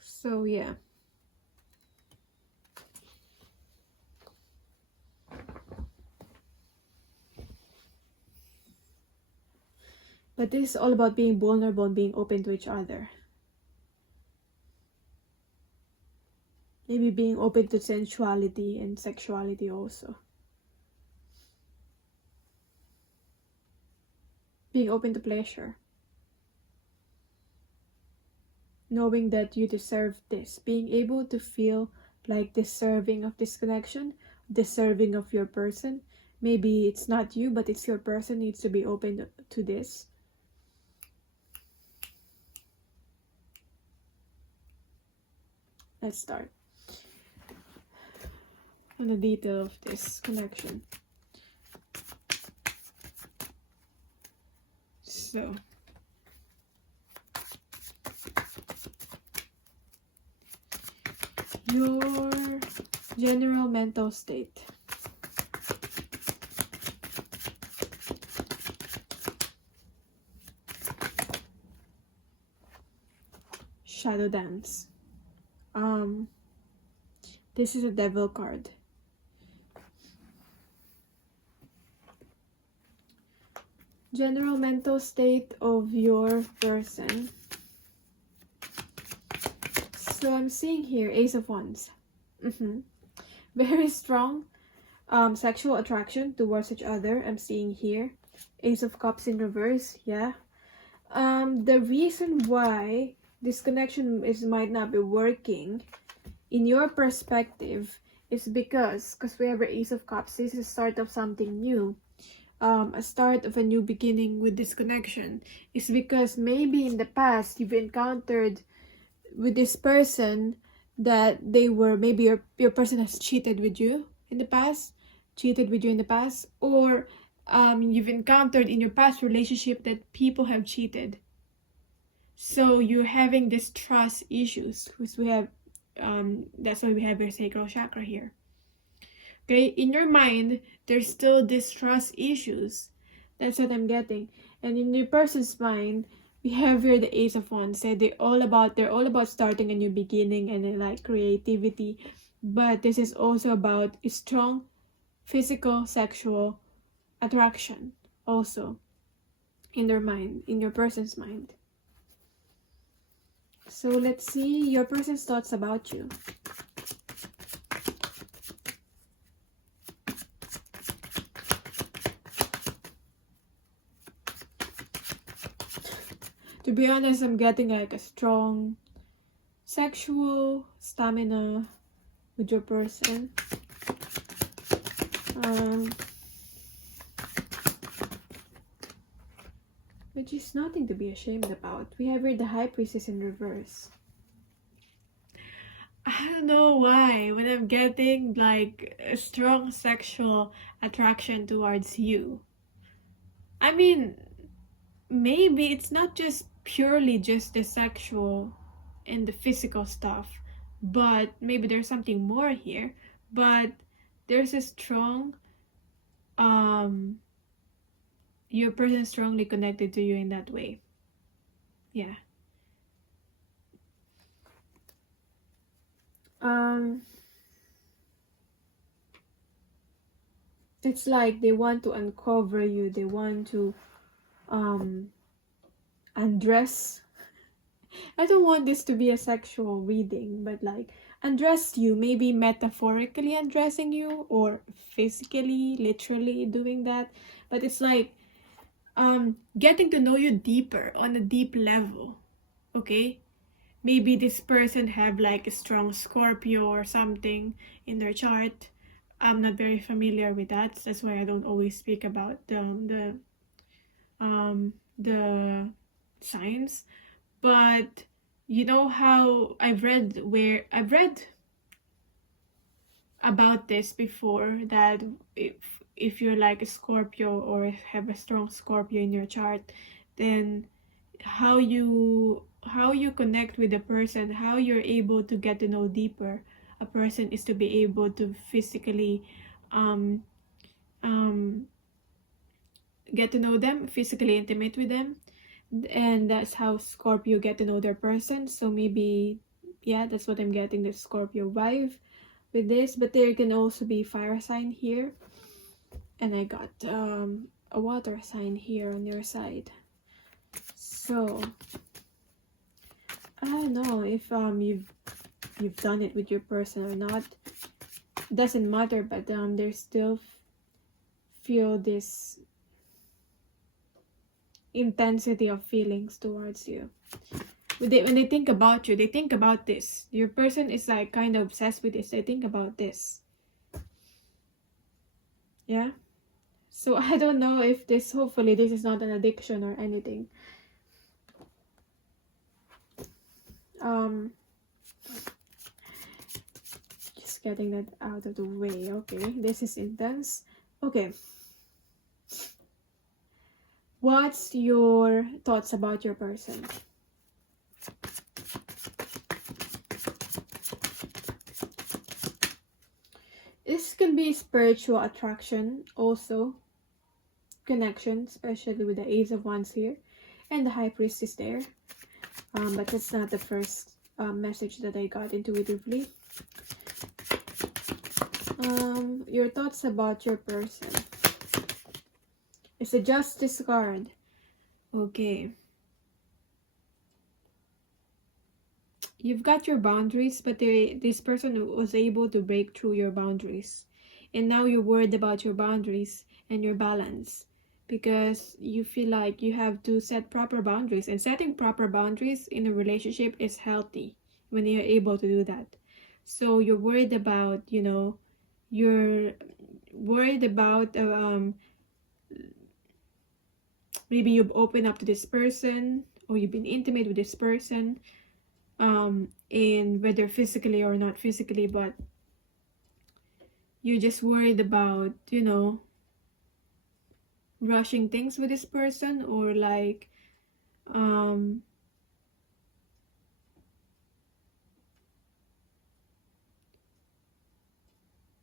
So yeah. But this is all about being vulnerable and being open to each other. Maybe being open to sensuality and sexuality also. Being open to pleasure. Knowing that you deserve this. Being able to feel like deserving of this connection, deserving of your person. Maybe it's not you, but it's your person needs to be open to this. Let's start on the detail of this connection. So your general mental state. Shadow dance. This is a devil card. General mental state of your person. So I'm seeing here Ace of Wands. Very strong sexual attraction towards each other. I'm seeing here Ace of Cups in reverse. Yeah. The reason why this connection might not be working in your perspective is because we have our Ace of Cups. This is the start of something new. A start of a new beginning with this connection. It's because maybe in the past you've encountered with this person that they were, maybe your person has cheated with you in the past, or you've encountered in your past relationship that people have cheated. So you're having this trust issues, because we have that's why we have your sacral chakra here. Okay, in your mind there's still this trust issues. That's what I'm getting. And in your person's mind, we have here the Ace of Wands. They're all about starting a new beginning and like creativity, but this is also about a strong physical sexual attraction also in their mind, in your person's mind. So let's see your person's thoughts about you. To be honest, I'm getting like a strong sexual stamina with your person. Which is nothing to be ashamed about. We have here the High Priestess in reverse. I don't know why, when I'm getting like a strong sexual attraction towards you. I mean, maybe it's not just purely just the sexual and the physical stuff, but maybe there's something more here. But there's a strong your person is strongly connected to you in that way. Yeah. It's like they want to uncover you, they want to undress. I don't want this to be a sexual reading, but like undress you, maybe metaphorically undressing you or physically, literally doing that. But it's like getting to know you deeper on a deep level. Okay, maybe this person have like a strong Scorpio or something in their chart. I'm not very familiar with that. That's why I don't always speak about the signs. But you know how I've read about this before, that if you're like a Scorpio or have a strong Scorpio in your chart, then how you connect with the person, how you're able to get to know deeper a person, is to be able to physically get to know them, physically intimate with them. And that's how Scorpio get to know their person. So maybe, yeah, that's what I'm getting, the Scorpio vibe with this. But there can also be fire sign here, and I got a water sign here on your side. So I don't know if you've done it with your person or not. Doesn't matter, but they still feel this intensity of feelings towards you. When they think about you, they think about this. Your person is like kind of obsessed with this. They think about this. Yeah. So I don't know if this, hopefully this is not an addiction or anything. Just getting that out of the way. Okay, this is intense. Okay. What's your thoughts about your person? could be spiritual attraction also. Connection, especially with the Ace of Wands here. And the High Priestess there. But that's not the first message that I got intuitively. Your thoughts about your person. It's a Justice card. Okay. You've got your boundaries, but this person was able to break through your boundaries. And now you're worried about your boundaries and your balance. Because you feel like you have to set proper boundaries. And setting proper boundaries in a relationship is healthy when you're able to do that. So you're worried about, you know, you're worried about maybe you've opened up to this person, or you've been intimate with this person, and whether physically or not physically, but you're just worried about, you know, rushing things with this person, or like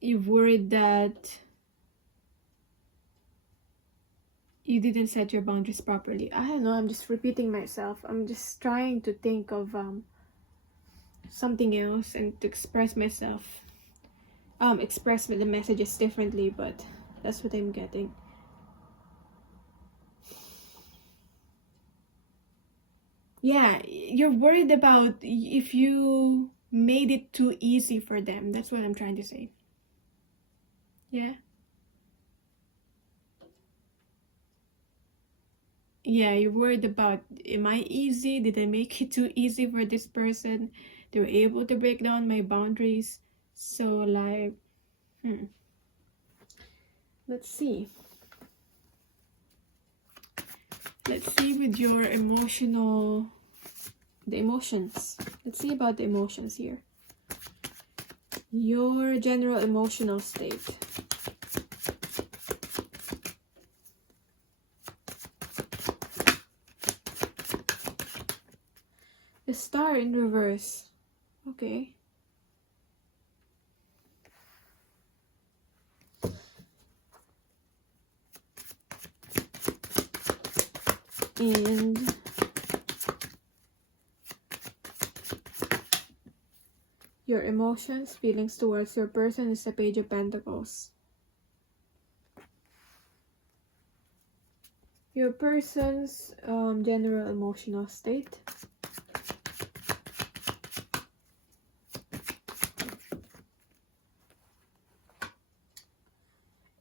you're worried that you didn't set your boundaries properly. I don't know, I'm just repeating myself. I'm just trying to think of something else and to express myself. Express the messages differently, but that's what I'm getting. Yeah, you're worried about if you made it too easy for them. That's what I'm trying to say. Yeah. Yeah, you're worried about, am I easy? Did I make it too easy for this person? They were able to break down my boundaries. So like, let's see. Let's see with your the emotions. Let's see about the emotions here. Your general emotional state. The Star in reverse. Okay. And your emotions, feelings towards your person is the Page of Pentacles. Your person's general emotional state.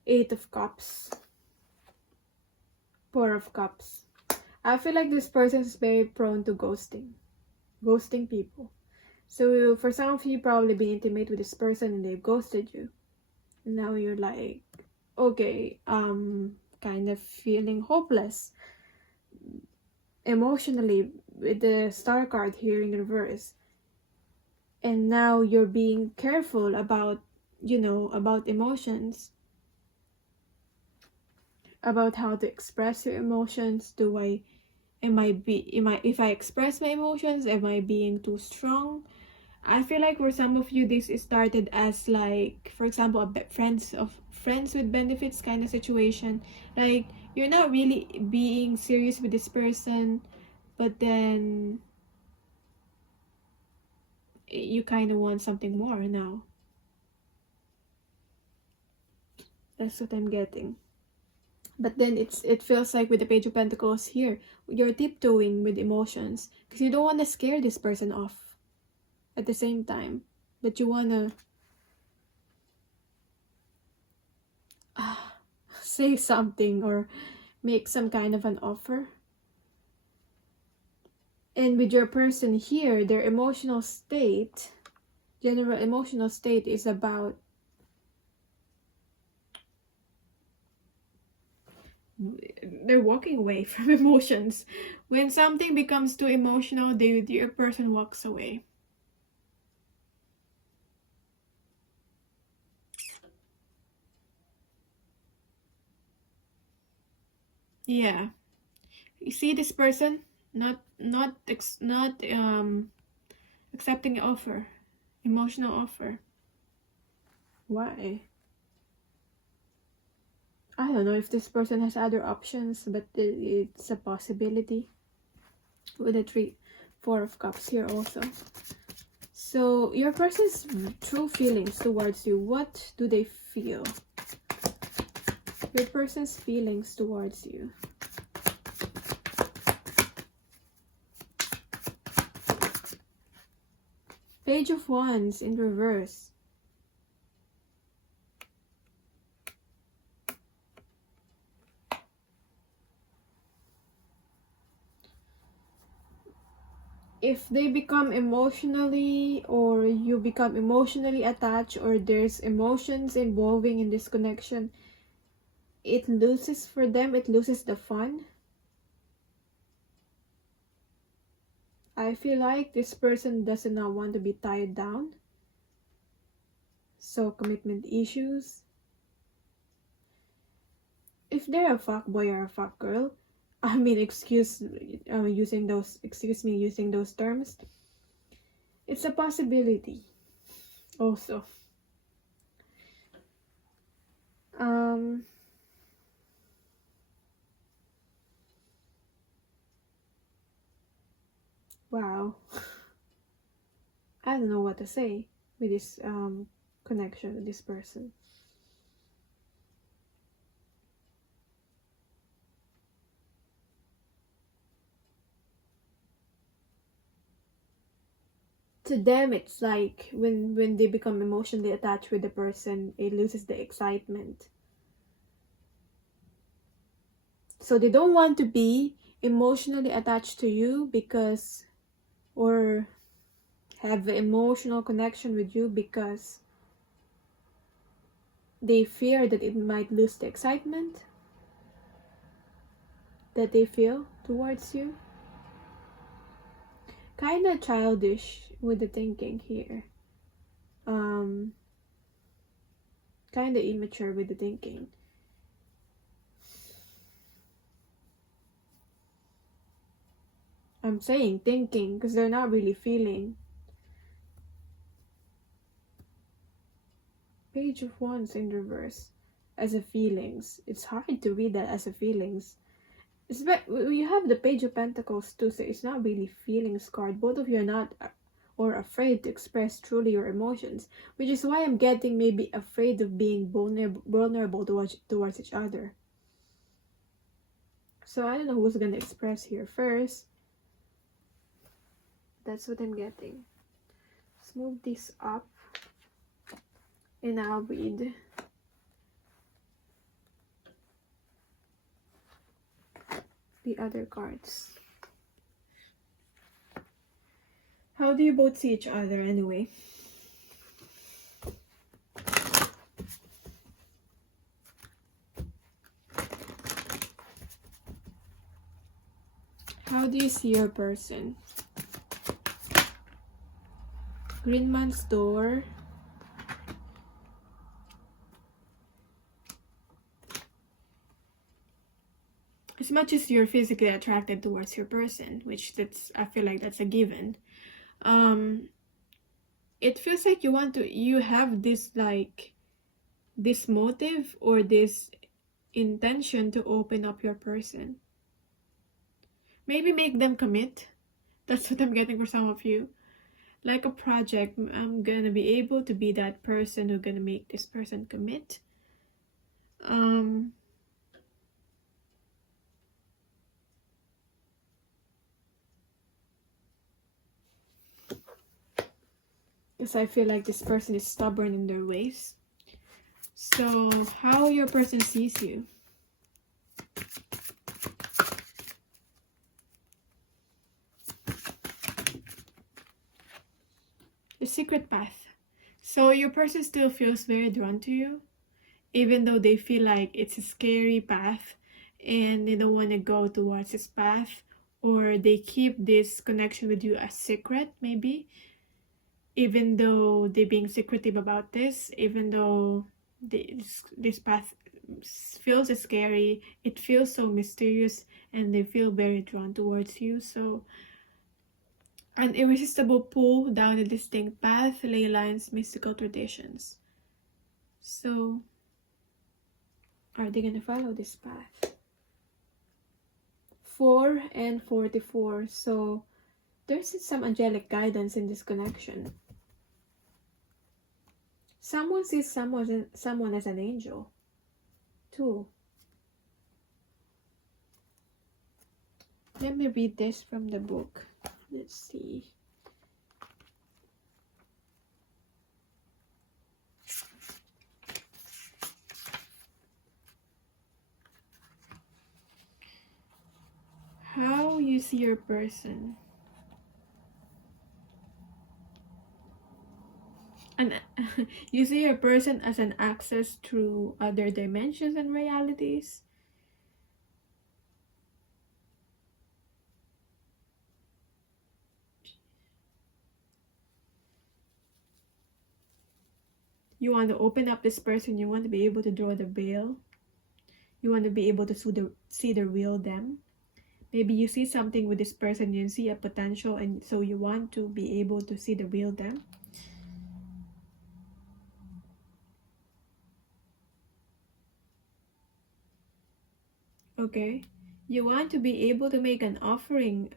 Eight of Cups. Four of Cups. I feel like this person is very prone to ghosting people. So for some of you, probably been intimate with this person and they've ghosted you. And now you're like, okay, kind of feeling hopeless emotionally with the Star card here in reverse. And now you're being careful about, you know, about emotions. About how to express your emotions. If I express my emotions, am I being too strong? I feel like for some of you, this started as like, for example, a friends with benefits kind of situation. Like, you're not really being serious with this person, but then you kind of want something more now. That's what I'm getting. But then it feels like with the Page of Pentacles here, you're tiptoeing with emotions because you don't want to scare this person off at the same time, but you want to say something or make some kind of an offer. And with your person here, their emotional state, general emotional state is about they're walking away from emotions. When something becomes too emotional, your person walks away. Yeah, you see this person not accepting an offer, emotional offer. Why? I don't know if this person has other options, but it's a possibility with the 4 of Cups here also. So your person's true feelings towards you, what do they feel? Your person's feelings towards you. Page of Wands in reverse. If they become emotionally, or you become emotionally attached, or there's emotions involving in this connection, it loses for them, it loses the fun. I feel like this person does not want to be tied down. So commitment issues. If they're a fuckboy or a fuckgirl, I mean, excuse me using those terms. It's a possibility also. Wow. I don't know what to say with this connection with this person. To them, it's like when they become emotionally attached with the person, it loses the excitement. So they don't want to be emotionally attached to you because, or have an emotional connection with you because they fear that it might lose the excitement that they feel towards you. Kind of childish with the thinking here. Kind of immature with the thinking. I'm saying thinking because they're not really feeling. Page of Wands in reverse as a feelings. It's hard to read that as a feelings. You have the Page of Pentacles too, so it's not really feelings card. Both of you are not or afraid to express truly your emotions, which is why I'm getting maybe afraid of being vulnerable towards each other. So I don't know who's gonna express here first. That's what I'm getting. Let's move this up and I'll read. The other cards. How do you both see each other anyway? How do you see your person? Green Man's Door. As much as you're physically attracted towards your person, which I feel like that's a given, it feels like you have this motive or this intention to open up your person. Maybe make them commit. That's what I'm getting for some of you. Like a project, I'm gonna be able to be that person who's gonna make this person commit. Because I feel like this person is stubborn in their ways. So, how your person sees you? The Secret Path. So, your person still feels very drawn to you, even though they feel like it's a scary path and they don't want to go towards this path, or they keep this connection with you a secret, maybe. Even though they're being secretive about this, even though this path feels scary, it feels so mysterious, and they feel very drawn towards you. So, an irresistible pull down a distinct path, ley lines, mystical traditions. So, Are they gonna follow this path? 4 and 44. So there's some angelic guidance in this connection. Someone sees someone as an angel too. Let me read this from the book. Let's see. How you see your person. And you see your person as an access through other dimensions and realities. You want to open up this person. You want to be able to draw the veil. You want to be able to see the real them. Maybe you see something with this person. You see a potential, and so you want to be able to see the real them. Okay. You want to be able to make an offering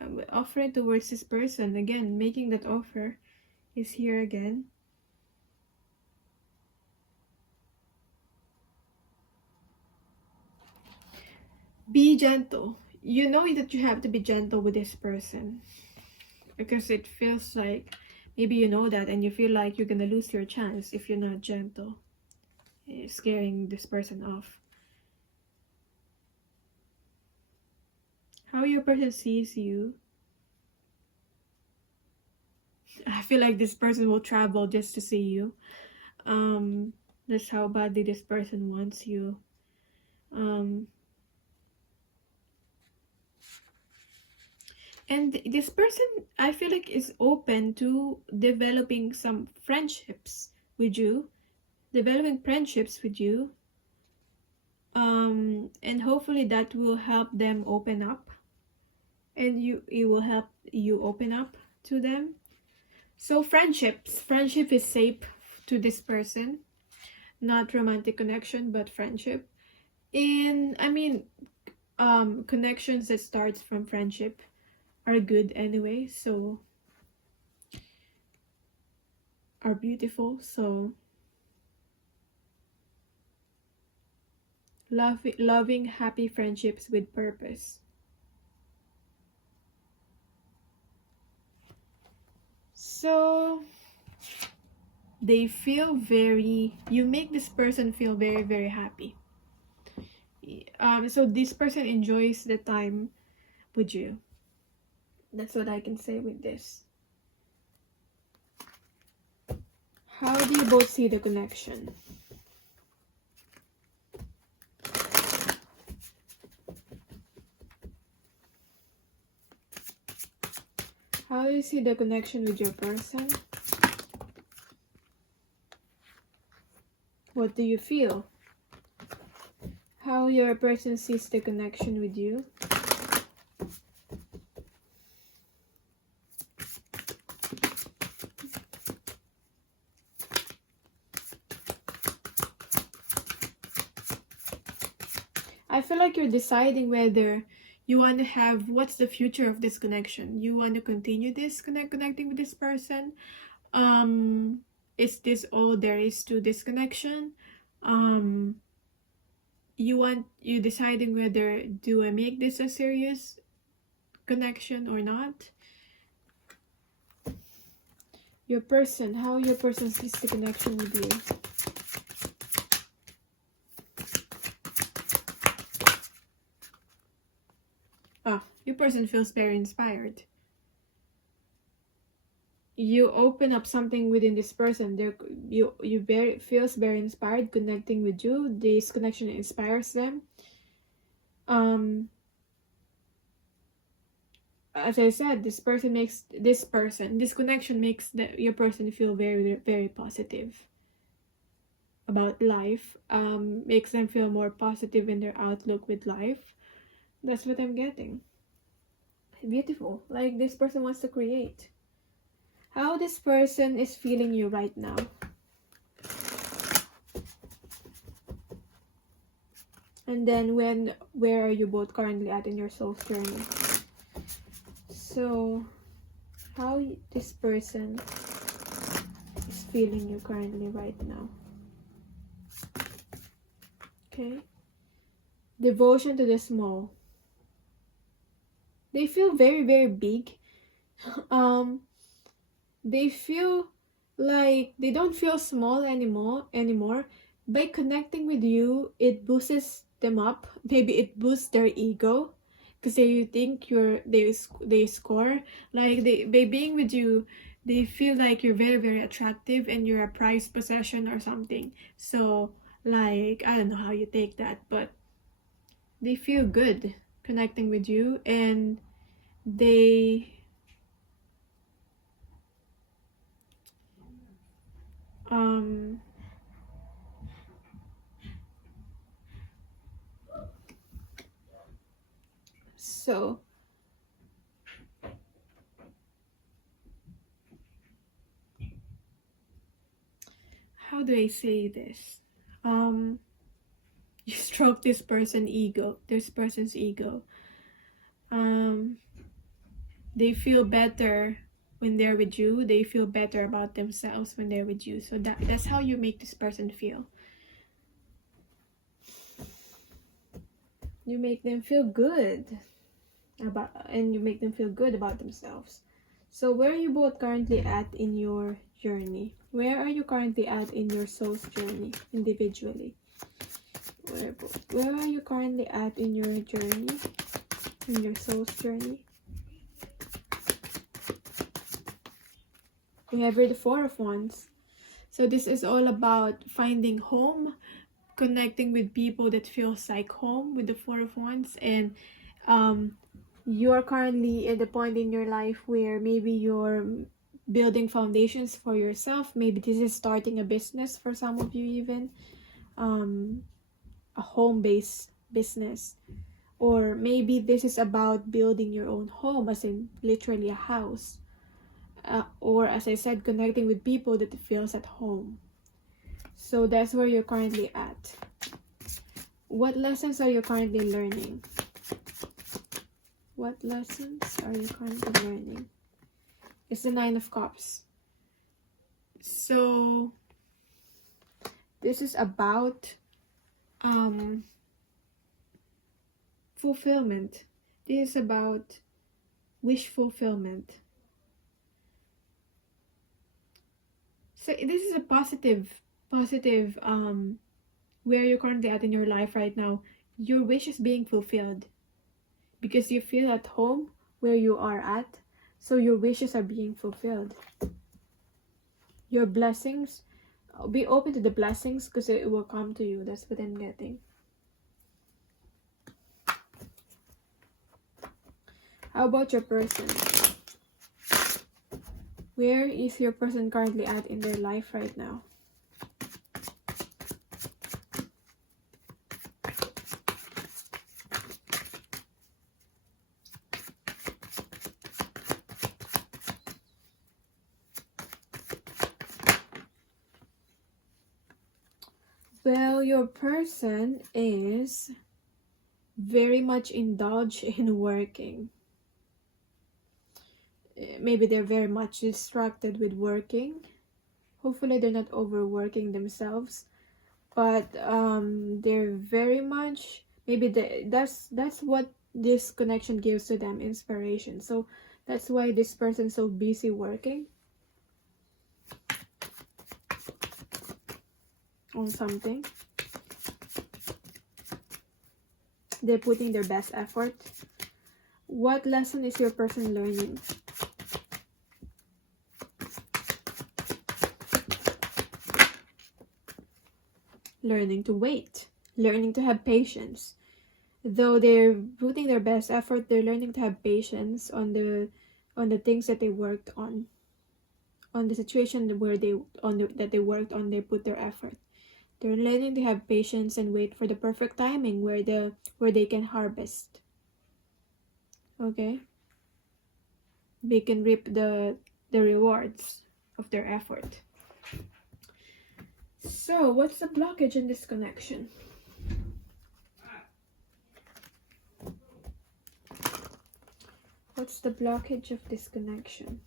towards this person. Again, making that offer is here again. Be gentle. You know that you have to be gentle with this person, because it feels like maybe you know that, and you feel like you're gonna lose your chance if you're not gentle. Scaring this person off. How your person sees you. I feel like this person will travel just to see you. That's how badly this person wants you. And this person, I feel like, is open to developing some friendships with you. And hopefully that will help them open up. And it will help you open up to them. So friendship is safe to this person. Not romantic connection, but friendship. And I mean, connections that starts from friendship are good anyway, so are beautiful. So loving happy friendships with purpose. So they feel you make this person feel very, very happy. So this person enjoys the time with you. That's what I can say with this. How do you both see the connection? How do you see the connection with your person? What do you feel? How your person sees the connection with you? I feel like you're deciding whether you want to have, what's the future of this connection? You want to continue this connecting with this person? Is this all there is to this connection? You deciding whether, do I make this a serious connection or not? Your person, how your person sees the connection with you. Your person feels very inspired. You open up something within this person. Feels very inspired connecting with you. This connection inspires them. As I said, this connection makes your person feel very, very positive about life. Makes them feel more positive in their outlook with life. That's what I'm getting. Beautiful. Like this person wants to create. How this person is feeling you right now. And then where are you both currently at in your soul's journey? So how this person is feeling you currently right now. Okay. Devotion to the small. They feel very, very big. They feel like they don't feel small anymore. By connecting with you, it boosts them up. Maybe it boosts their ego, because they think they score. Like by being with you, they feel like you're very, very attractive and you're a prized possession or something. So like, I don't know how you take that, but they feel good connecting with you, and they so how do I say this? You stroke this person's ego. They feel better when they're with you. They feel better about themselves when they're with you. So that's how you make this person feel. You make them feel good and you make them feel good about themselves. So where are you both currently at in your journey? Where are you currently at in your soul's journey individually? Where are you currently at in your journey? In your soul's journey? We have here the Four of Wands. So this is all about finding home, connecting with people that feels like home with the Four of Wands. And you are currently at the point in your life where maybe you're building foundations for yourself. Maybe this is starting a business for some of you, even a home-based business. Or maybe this is about building your own home, as in literally a house. Or as I said, connecting with people that feels at home. So that's where you're currently at. What lessons are you currently learning? What lessons are you currently learning? It's the Nine of Cups. So this is about fulfillment. This is about wish fulfillment. So this is a positive where you're currently at in your life right now. Your wish is being fulfilled because you feel at home where you are at, so your wishes are being fulfilled. Your blessings, be open to the blessings because it will come to you. That's what I'm getting. How about your person? Where is your person currently at in their life right now? Well, your person is very much indulged in working. Maybe they're very much distracted with working. Hopefully they're not overworking themselves, but they're very much, maybe that's what this connection gives to them, inspiration. So that's why this person's so busy working on something. They're putting their best effort. What lesson is your person learning? Learning to wait, learning to have patience. Though they're putting their best effort, they're learning to have patience on the things that they worked on the situation where that they worked on. They put their effort. They're learning to have patience and wait for the perfect timing where they can harvest. Okay, they can reap the rewards of their effort. So what's the blockage in this connection? What's the blockage of this connection?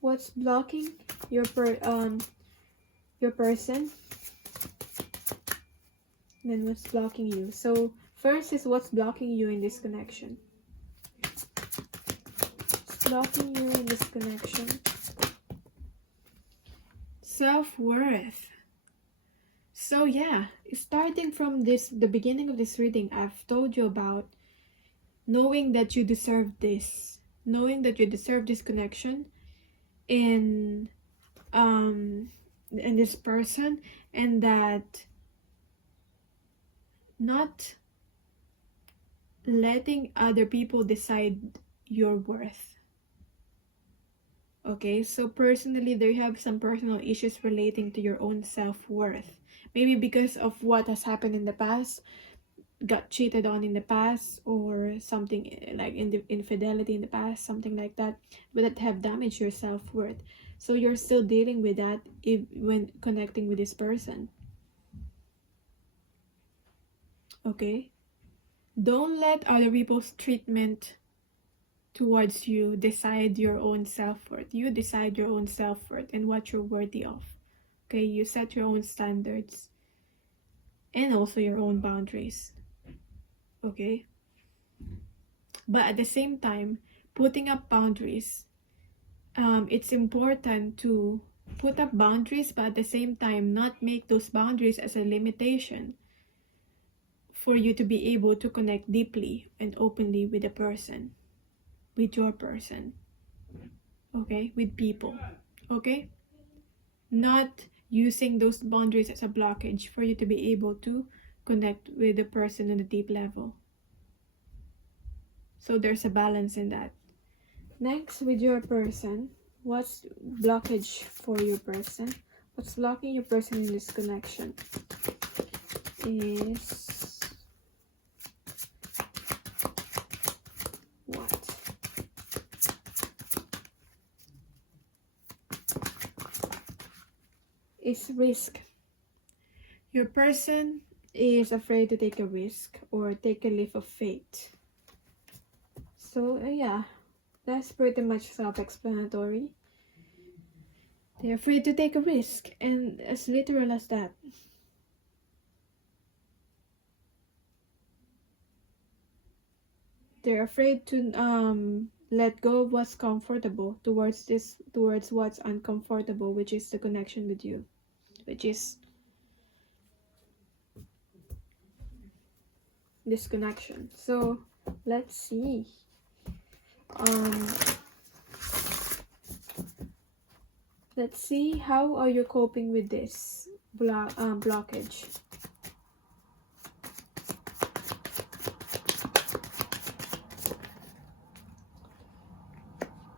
What's blocking your person? And then what's blocking you? So first is what's blocking you in this connection. What's blocking you in this connection? Self-worth. So yeah, starting from the beginning of this reading, I've told you about knowing that you deserve this, knowing that you deserve this connection in this person, and that not letting other people decide your worth. Okay, so personally, there you have some personal issues relating to your own self-worth. Maybe because of what has happened in the past, got cheated on in the past, or something like infidelity in the past, something like that, but that have damaged your self-worth. So you're still dealing with that when connecting with this person. Okay? Don't let other people's treatment towards you decide your own self-worth. You decide your own self-worth and what you're worthy of. Okay? You set your own standards and also your own boundaries. Okay? But at the same time, putting up boundaries, it's important to put up boundaries, but at the same time not make those boundaries as a limitation for you to be able to connect deeply and openly with a person, with your person, okay, with people, okay? Not using those boundaries as a blockage for you to be able to connect with the person on a deep level. So there's a balance in that. Next, with your person, what's blockage for your person? What's blocking your person in this connection is what? Is risk. Your person is afraid to take a risk or take a leap of faith. So yeah, that's pretty much self-explanatory. They're afraid to take a risk, and as literal as that. They're afraid to let go of what's comfortable towards what's uncomfortable, which is the connection with you, which is this connection. So let's see. Let's see, how are you coping with this blockage?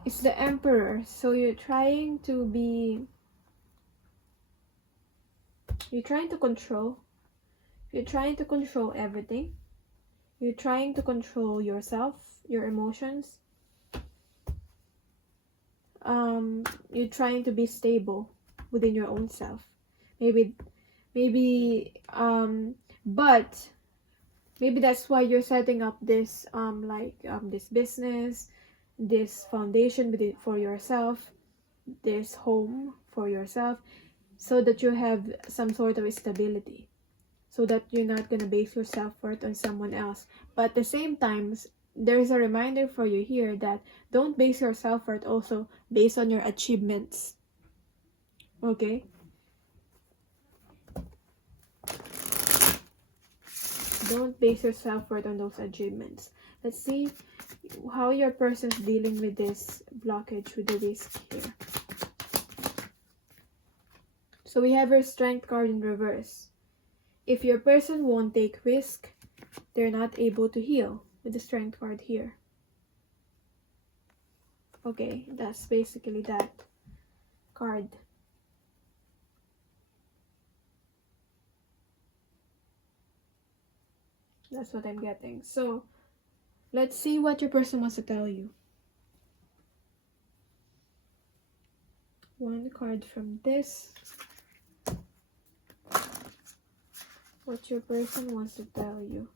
It's the Emperor. So you're trying to control. You're trying to control everything. You're trying to control yourself, your emotions. You're trying to be stable within your own self. But maybe that's why you're setting up this this business, this foundation for yourself, this home for yourself, so that you have some sort of stability, so that you're not gonna base your self-worth on someone else. But at the same time, there's a reminder for you here that don't base your self-worth also based on your achievements. Okay? Don't base your self-worth on those achievements. Let's see how your person's dealing with this blockage, with the risk here. So we have your Strength card in reverse. If your person won't take risk, they're not able to heal, with the Strength card here. Okay, that's basically that card. That's what I'm getting. So let's see what your person wants to tell you. One card from this. What your person wants to tell you.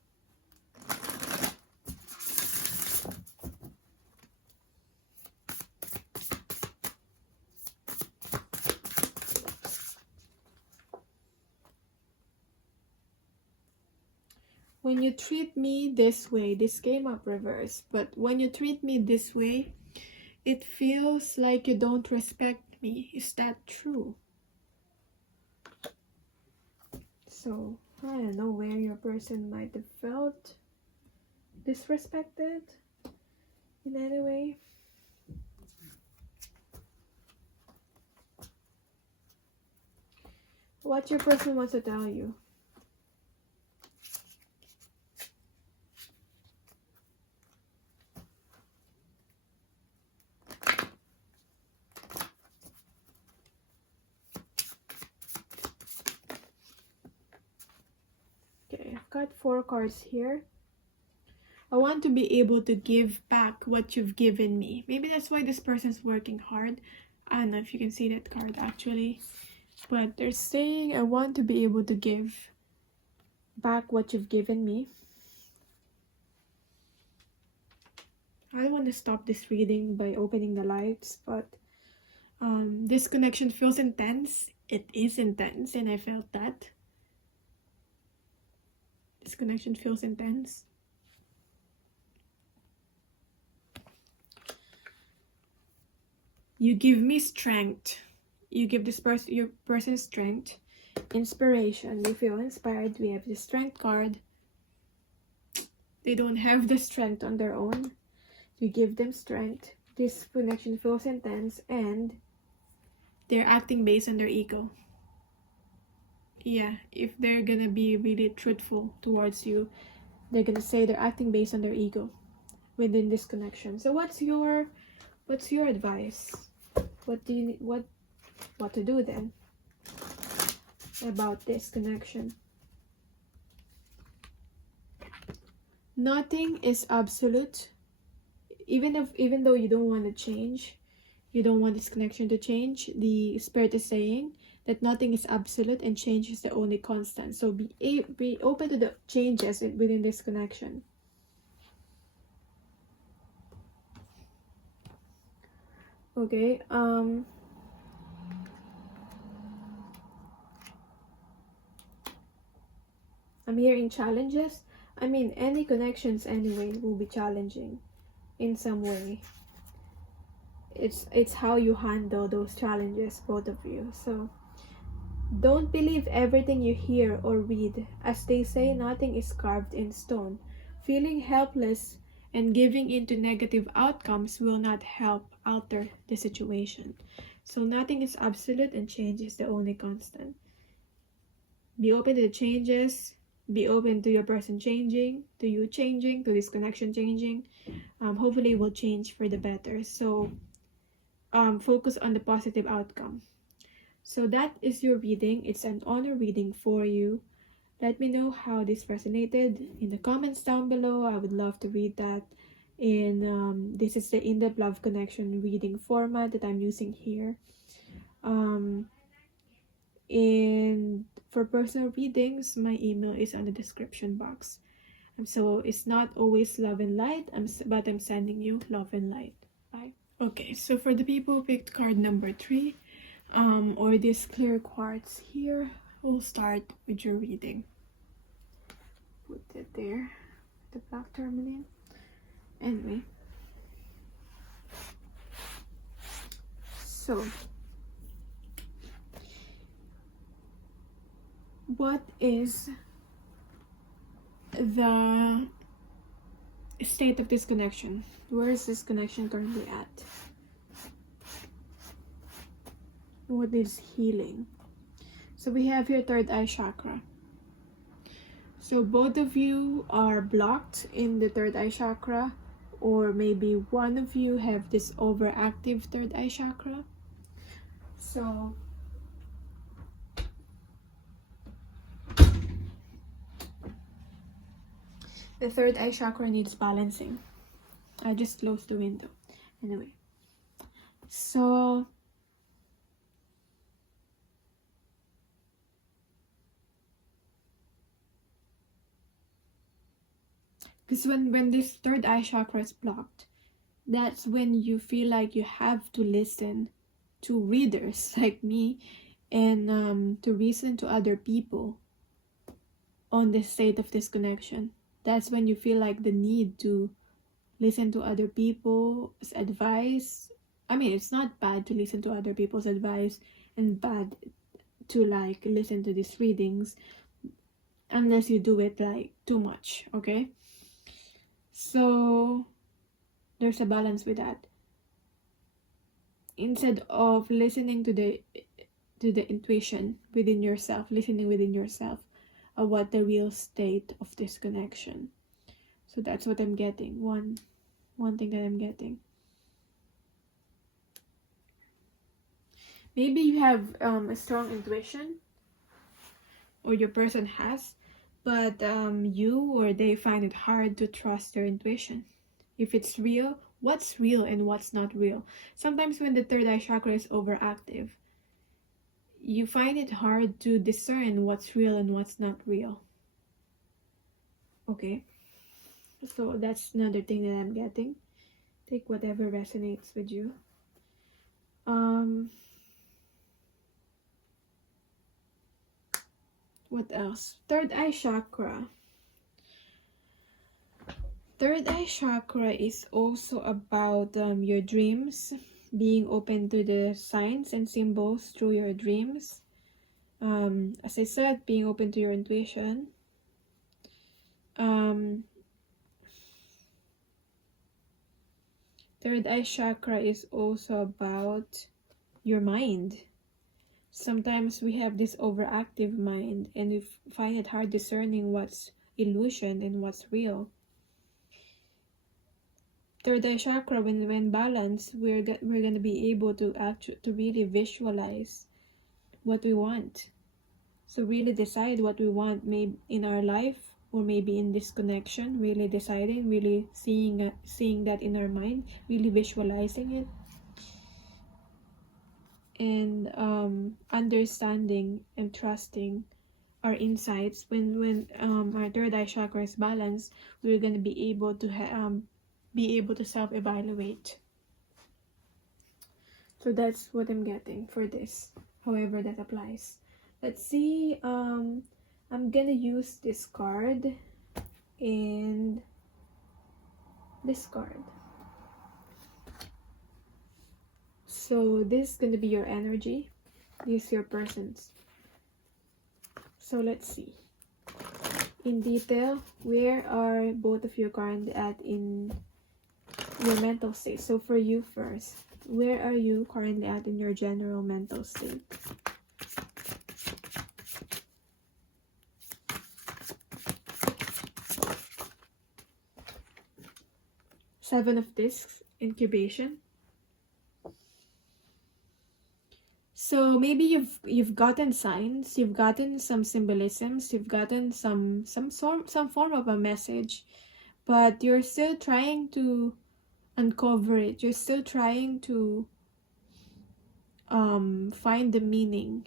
When you treat me this way, this came up reverse, but when you treat me this way, it feels like you don't respect me. Is that true? So, I don't know where your person might have felt disrespected in any way. What your person wants to tell you. I've got 4 cards here. I want to be able to give back what you've given me. Maybe that's why this person's working hard. I don't know if you can see that card actually. But they're saying, I want to be able to give back what you've given me. I don't want to stop this reading by opening the lights, but this connection feels intense. It is intense, and I felt that. This connection feels intense. You give me strength. You give this person, your person, strength, inspiration. You feel inspired. We have the strength card. They don't have the strength on their own. You give them strength. This connection feels intense, and they're acting based on their ego. Yeah, if they're gonna be really truthful towards you, they're gonna say they're acting based on their ego within this connection. So what's your advice? What do you what to do then about this connection? Nothing is absolute. Even though you don't want to change, you don't want this connection to change, the spirit is saying that nothing is absolute and change is the only constant. So be open to the changes within this connection. Okay, I'm hearing challenges. I mean, any connections anyway will be challenging in some way. It's how you handle those challenges, both of you. So don't believe everything you hear or read. As they say, nothing is carved in stone. Feeling helpless and giving into negative outcomes will not help alter the situation. So nothing is absolute and change is the only constant. Be open to the changes. Be open to your person changing, to you changing, to this connection changing. Hopefully it will change for the better. So focus on the positive outcome. So that is your reading. It's an honor reading for you. Let me know how this resonated in the comments down below. I would love to read that. This is the in-depth love connection reading format that I'm using here. And for personal readings, my email is on the description box. So it's not always love and light, but I'm sending you love and light. Bye. Okay, so for the people who picked card number 3, or this clear quartz here, we'll start with your reading. Put it there, the black tourmaline. Anyway, so what is the state of this connection? Where is this connection currently at? What is healing? So we have your third eye chakra. So both of you are blocked in the third eye chakra, or maybe one of you have this overactive third eye chakra. So the third eye chakra needs balancing. I just closed the window. Anyway, so Because when this third eye chakra is blocked, that's when you feel like you have to listen to readers like me, and to reason to other people on the state of disconnection. That's when you feel like the need to listen to other people's advice. I mean, it's not bad to listen to other people's advice and bad to like listen to these readings, unless you do it like too much, okay? So there's a balance with that. Instead of listening to the intuition within yourself, listening within yourself of what the real state of disconnection. So that's what I'm getting. One thing that I'm getting. Maybe you have a strong intuition, or your person has, but you or they find it hard to trust their intuition. If it's real, what's real and what's not real? Sometimes when the third eye chakra is overactive, you find it hard to discern what's real and what's not real. Okay? So that's another thing that I'm getting. Take whatever resonates with you. What else? Third eye chakra. Third eye chakra is also about your dreams, being open to the signs and symbols through your dreams. As I said, being open to your intuition. Third eye chakra is also about your mind. Sometimes we have this overactive mind and we find it hard discerning what's illusion and what's real. Third eye chakra, when balanced, we're gonna be able to really visualize what we want. So really decide what we want, maybe in our life or maybe in this connection. Really deciding, really seeing that in our mind, really visualizing it, and understanding and trusting our insights. When our third eye chakra is balanced, we're gonna be able to self-evaluate. So that's what I'm getting for this, however that applies. Let's see. I'm gonna use this card and this card. So this is gonna be your energy. This is your person's. So let's see. In detail, where are both of you currently at in your mental state? So for you first, where are you currently at in your general mental state? Seven of Discs, incubation. So maybe you've gotten signs, you've gotten some symbolisms, you've gotten some form of a message, but you're still trying to uncover it. You're still trying to find the meaning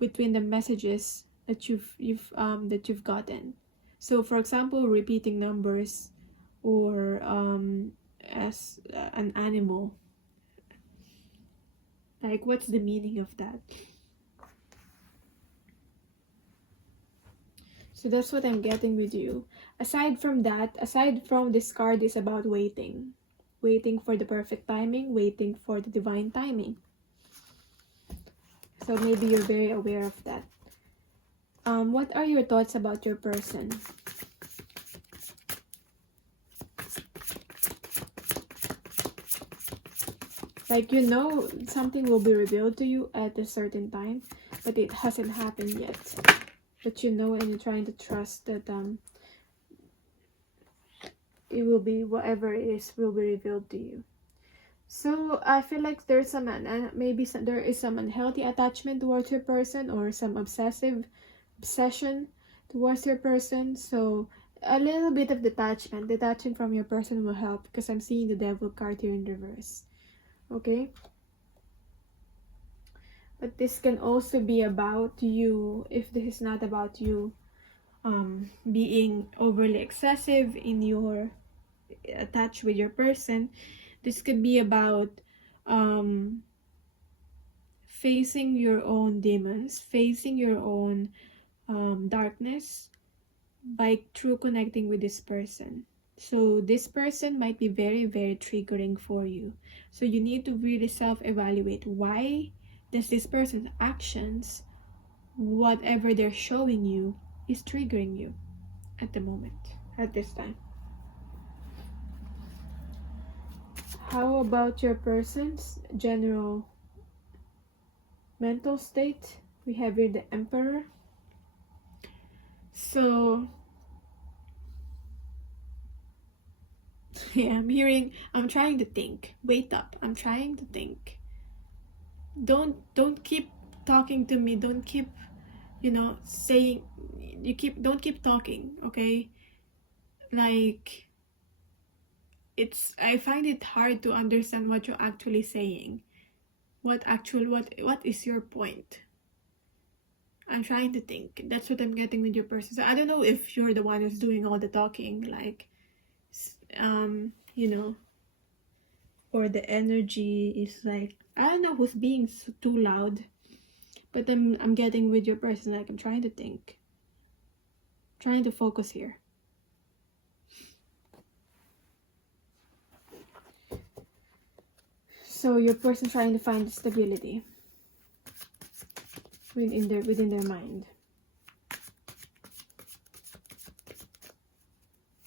between the messages that you've gotten. So for example, repeating numbers, or as an animal. Like, what's the meaning of that? So that's what I'm getting with you. Aside from that, aside from this card is about waiting. Waiting for the perfect timing, waiting for the divine timing. So maybe you're very aware of that. What are your thoughts about your person? Like, you know, something will be revealed to you at a certain time, but it hasn't happened yet. But you know, and you're trying to trust that it will be, whatever it is, will be revealed to you. So I feel like there's some there is some unhealthy attachment towards your person, or some obsession towards your person. So a little bit of detaching from your person will help, because I'm seeing the Devil card here in reverse. Okay, but this can also be about you. If this is not about you, being overly excessive in your attached with your person. This could be about facing your own demons, facing your own darkness by through connecting with this person. So this person might be very, very triggering for you. So you need to really self-evaluate, why does this person's actions, whatever they're showing you, is triggering you at the moment, at this time. How about your person's general mental state? We have here the Emperor. So yeah, I'm trying to think. Wait up. I'm trying to think. Don't keep talking to me. Don't keep, saying, don't keep talking, okay? Like, I find it hard to understand what you're actually saying. What is your point? I'm trying to think. That's what I'm getting with your person. So I don't know if you're the one who's doing all the talking, like, or the energy is like, I don't know who's being too loud, but I'm getting with your person, like, I'm trying to think, trying to focus here. So your person trying to find stability within their mind,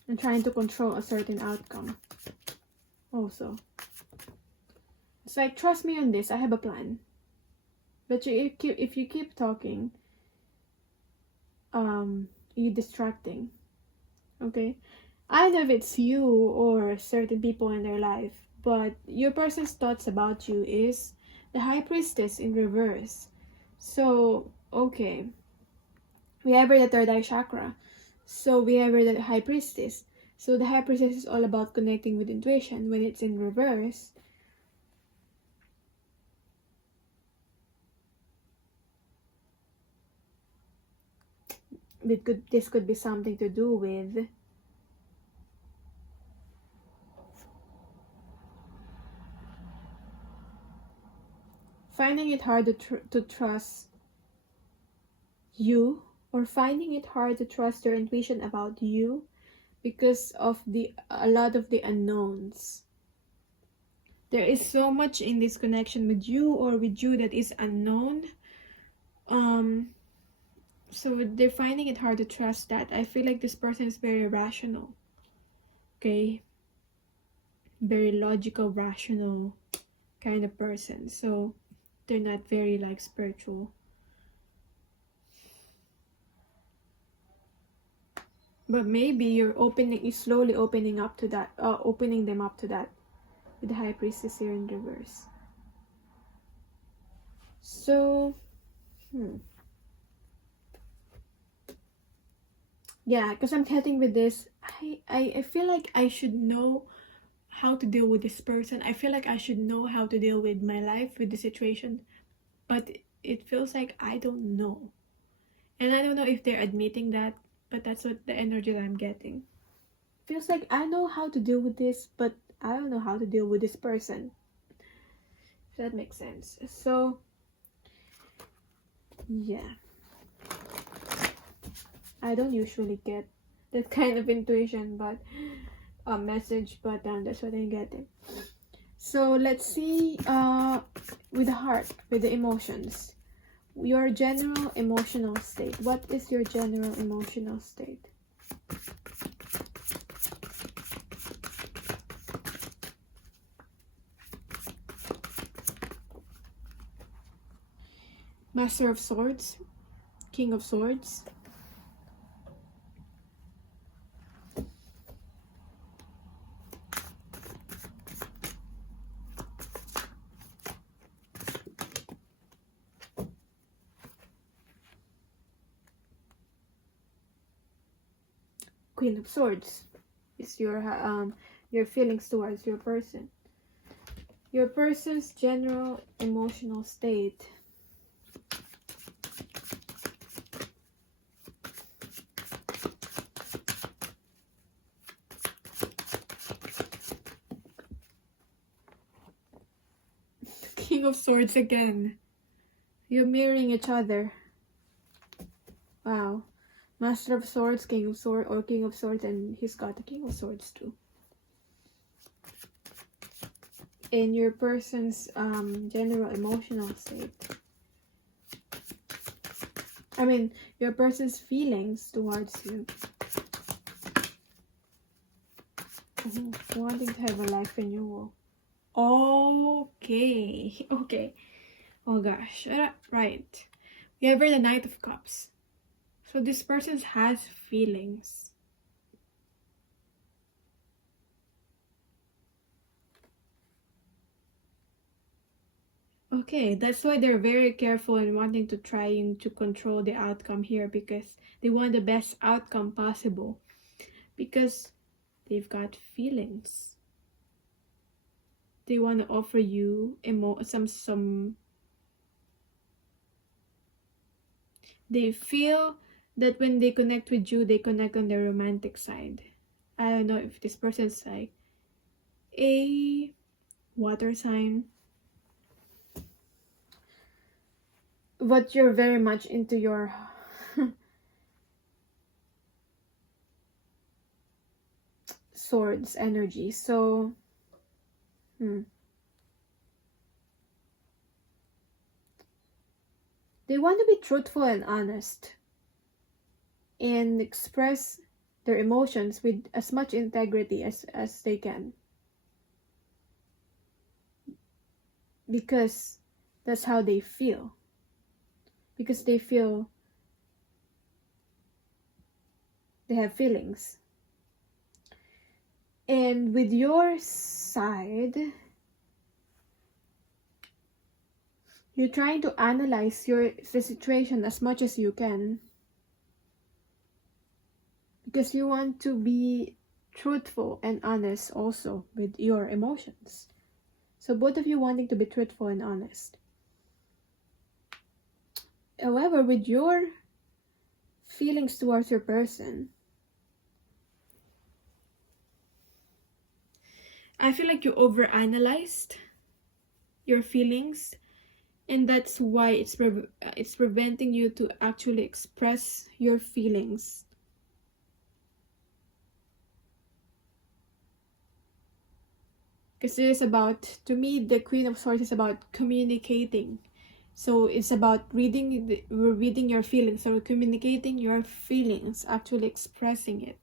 and trying to control a certain outcome. Also, it's like, trust me on this. I have a plan. But if you keep talking, you're distracting. Okay, I don't know if it's you or certain people in their life, but your person's thoughts about you is the High Priestess in reverse. So, okay, we have the third eye chakra. So we have the High Priestess. So the High Priestess is all about connecting with intuition. When it's in reverse, this could be something to do with finding it hard to trust you, or finding it hard to trust your intuition about you because of a lot of the unknowns. There is so much in this connection with you or with you that is unknown. So they're finding it hard to trust that. I feel like this person is very rational. Okay? Very logical, rational kind of person. So they're not very like spiritual. But maybe you're slowly opening up to that, opening them up to that with the High Priestess here in reverse. So, yeah, because I'm getting with this, I feel like I should know how to deal with this person. I feel like I should know how to deal with my life, with the situation, but it feels like I don't know. And I don't know if they're admitting that, but that's what the energy that I'm getting. Feels like I know how to deal with this, but I don't know how to deal with this person. If that makes sense. So, yeah. I don't usually get that kind of intuition, but a message, but that's what I'm getting. So let's see with the heart, with the emotions. Your general emotional state. What is your general emotional state? Master of Swords, King of Swords, Queen of Swords is your feelings towards your person. Your person's general emotional state. King of Swords again. You're mirroring each other. Wow. Master of Swords, King of Swords, or King of Swords, and he's got the King of Swords too. In your person's general emotional state. I mean, your person's feelings towards you. Wanting to have a life renewal. Okay. Okay. Oh gosh. Right. We have the Knight of Cups. So this person has feelings. Okay, that's why they're very careful and wanting to trying to control the outcome here, because they want the best outcome possible. Because they've got feelings. They want to offer you some. They feel that when they connect with you, they connect on the romantic side. I don't know if this person's like a water sign, but you're very much into your swords energy. So they want to be truthful and honest and express their emotions with as much integrity as they can, because that's how they feel. Because they feel they have feelings. And with your side, you're trying to analyze the situation as much as you can, because you want to be truthful and honest also with your emotions. So both of you wanting to be truthful and honest. However, with your feelings towards your person, I feel like you overanalyzed your feelings, and that's why it's preventing you to actually express your feelings. Because it is about, to me, the Queen of Swords is about communicating. So it's about reading your feelings, or communicating your feelings, actually expressing it.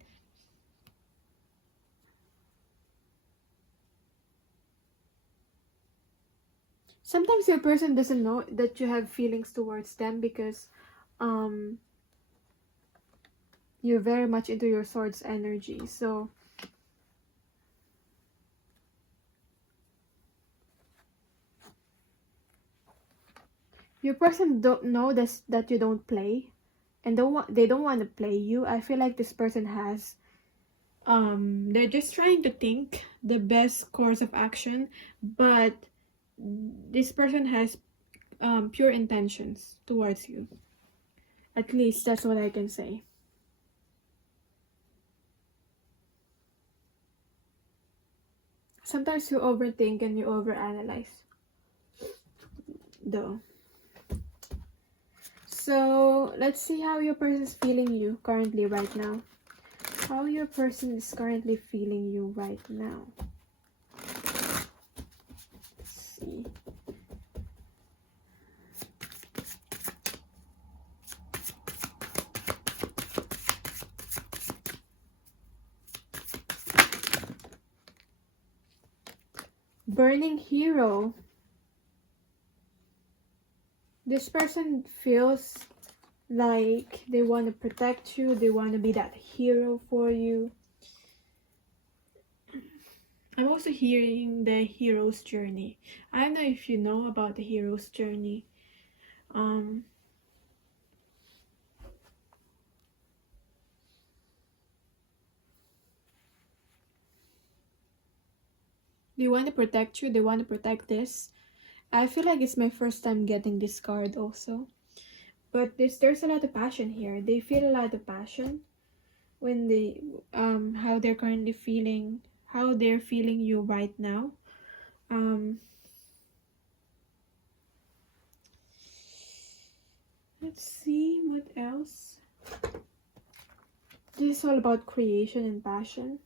Sometimes your person doesn't know that you have feelings towards them, because you're very much into your swords energy. So your person don't know that you don't play, and they don't want to play you. I feel like this person has they're just trying to think the best course of action, but this person has pure intentions towards you. At least that's what I can say. Sometimes you overthink and you overanalyze, though. So let's see how your person is feeling you currently right now. How your person is currently feeling you right now. Let's see. Burning Hero. This person feels like they want to protect you. They want to be that hero for you. I'm also hearing the hero's journey. I don't know if you know about the hero's journey. They want to protect you. They want to protect this. I feel like it's my first time getting this card also. But there's a lot of passion here. They feel a lot of passion when they how they're currently feeling, how they're feeling you right now. Let's see what else. This is all about creation and passion.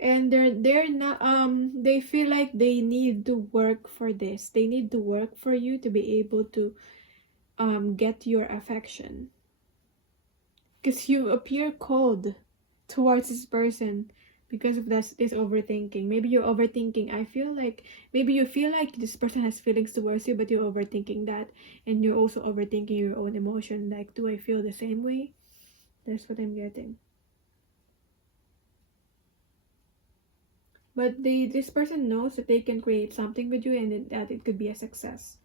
And they're not they feel like they need to work for this. They need to work for you to be able to get your affection. Because you appear cold towards this person because of this overthinking. Maybe you're overthinking. I feel like maybe you feel like this person has feelings towards you, but you're overthinking that, and you're also overthinking your own emotion. Like, do I feel the same way? That's what I'm getting. But this person knows that they can create something with you, and that it could be a success.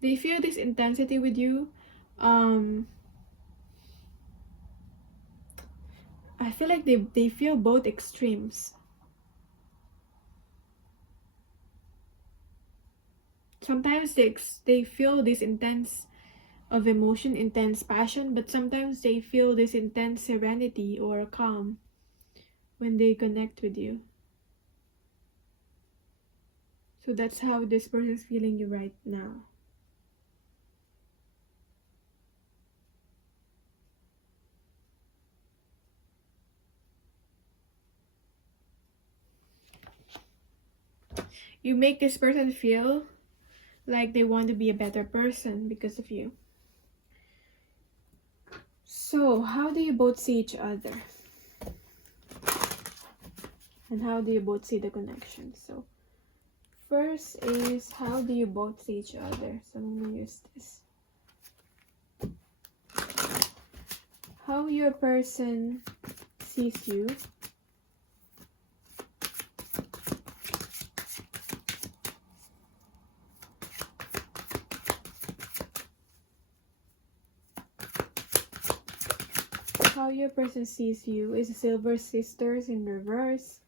They feel this intensity with you. I feel like they feel both extremes. Sometimes they feel this intense of emotion, intense passion, but sometimes they feel this intense serenity or calm when they connect with you. So that's how this person is feeling you right now. You make this person feel like they want to be a better person because of you. So, how do you both see each other? And how do you both see the connection? So, first is, how do you both see each other? So, I'm going to use this. How your person sees you. How your person sees you is Silver Sisters in reverse.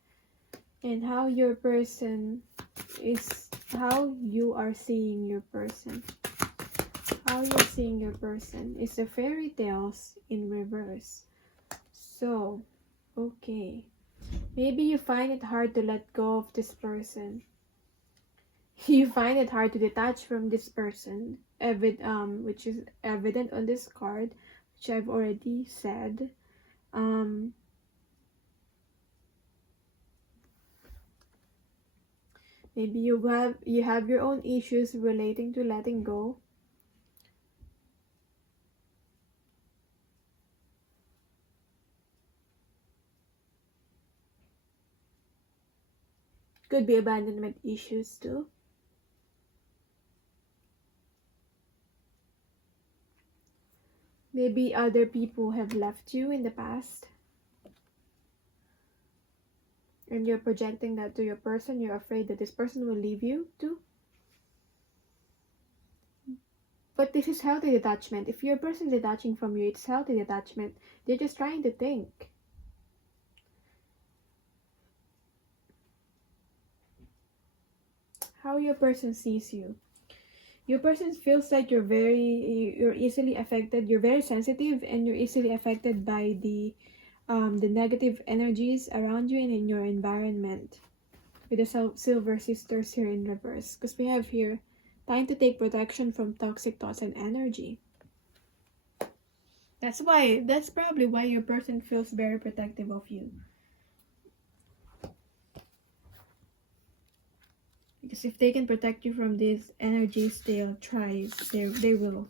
And how your person is, how you are seeing your person. How you're seeing your person is the fairy tales in reverse. So, okay. Maybe you find it hard to let go of this person. You find it hard to detach from this person, which is evident on this card, which I've already said. Maybe you have your own issues relating to letting go. Could be abandonment issues too. Maybe other people have left you in the past. And you're projecting that to your person. You're afraid that this person will leave you too. But this is healthy detachment. If your person is detaching from you, it's healthy detachment. They're just trying to think. How your person sees you. Your person feels like you're easily affected. You're very sensitive, and you're easily affected by the negative energies around you and in your environment. With the Silver Sisters here in reverse, because we have here time to take protection from toxic thoughts and energy. That's probably why your person feels very protective of you. Because if they can protect you from these energies, they'll try. They will.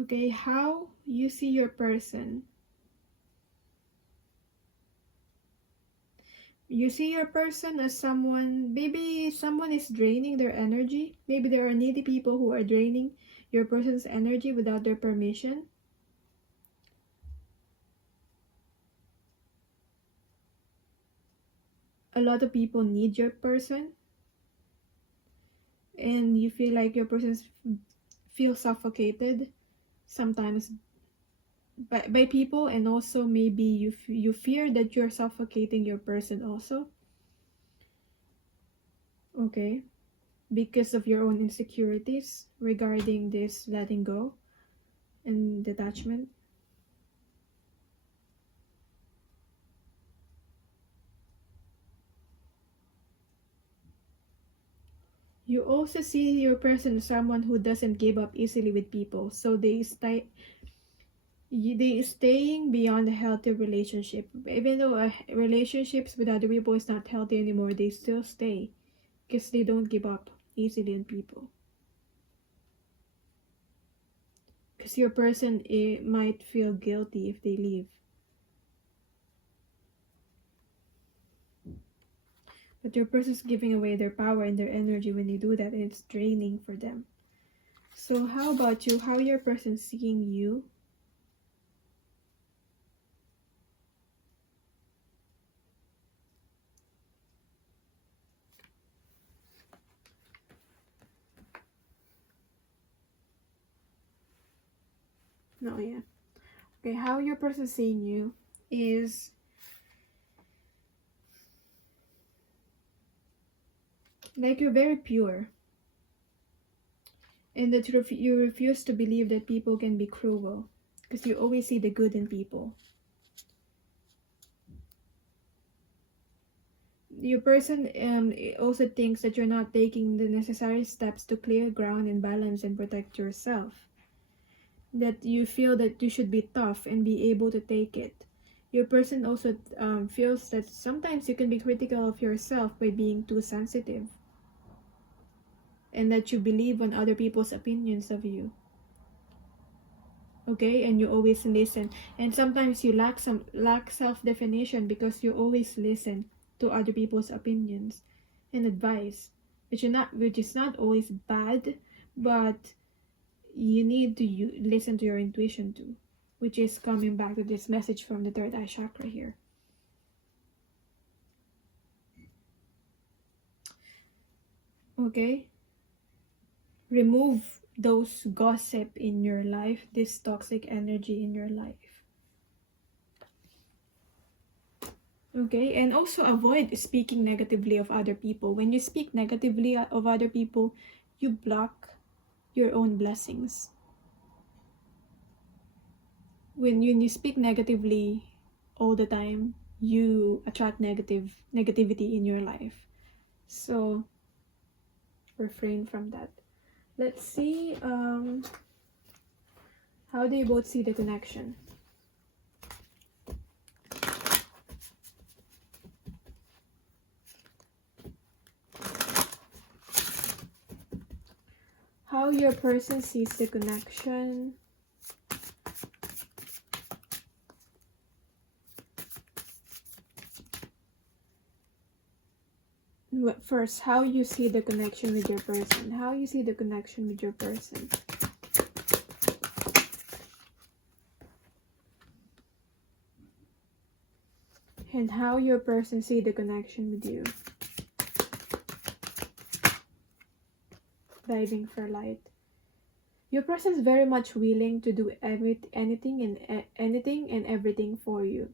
Okay, how you see your person. You see your person as someone, maybe someone is draining their energy. Maybe there are needy people who are draining your person's energy without their permission. A lot of people need your person. And you feel like your person feels suffocated sometimes by people, and also maybe you fear that you're suffocating your person also. Okay, because of your own insecurities regarding this letting go and detachment. You also see your person as someone who doesn't give up easily with people, so they staying beyond a healthy relationship. Even though relationships with other people is not healthy anymore, they still stay because they don't give up easily on people. Because your person might feel guilty if they leave. But your person is giving away their power and their energy when they do that, and it's draining for them. So how about you? How your person seeing you? No, yeah. Okay, how your person seeing you is like you're very pure, and that you refuse to believe that people can be cruel, because you always see the good in people. Your person also thinks that you're not taking the necessary steps to clear ground and balance and protect yourself. That you feel that you should be tough and be able to take it. Your person also feels that sometimes you can be critical of yourself by being too sensitive, and that you believe on other people's opinions of you. Okay, and you always listen, and sometimes you lack self-definition because you always listen to other people's opinions and advice, which is not always bad, but you need to listen to your intuition too, which is coming back to this message from the third eye chakra here. Okay, remove those gossip in your life, this toxic energy in your life. Okay, and also avoid speaking negatively of other people. When you speak negatively of other people, you block your own blessings. When you speak negatively all the time, you attract negativity in your life. So refrain from that. Let's see how they both see the connection. How your person sees the connection. First, how you see the connection with your person. How you see the connection with your person. And how your person see the connection with you. Diving for light. Your person is very much willing to do anything and everything for you.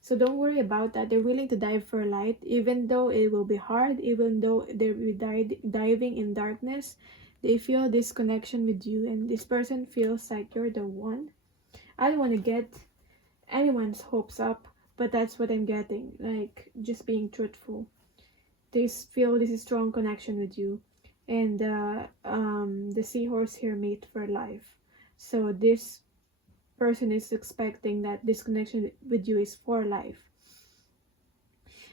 So don't worry about that. They're willing to dive for light, even though it will be hard, even though they're diving in darkness. They feel this connection with you, and this person feels like you're the one. I don't want to get anyone's hopes up, but that's what I'm getting. Like, just being truthful. They feel this strong connection with you. And the seahorse here mate for life. So this person is expecting that this connection with you is for life.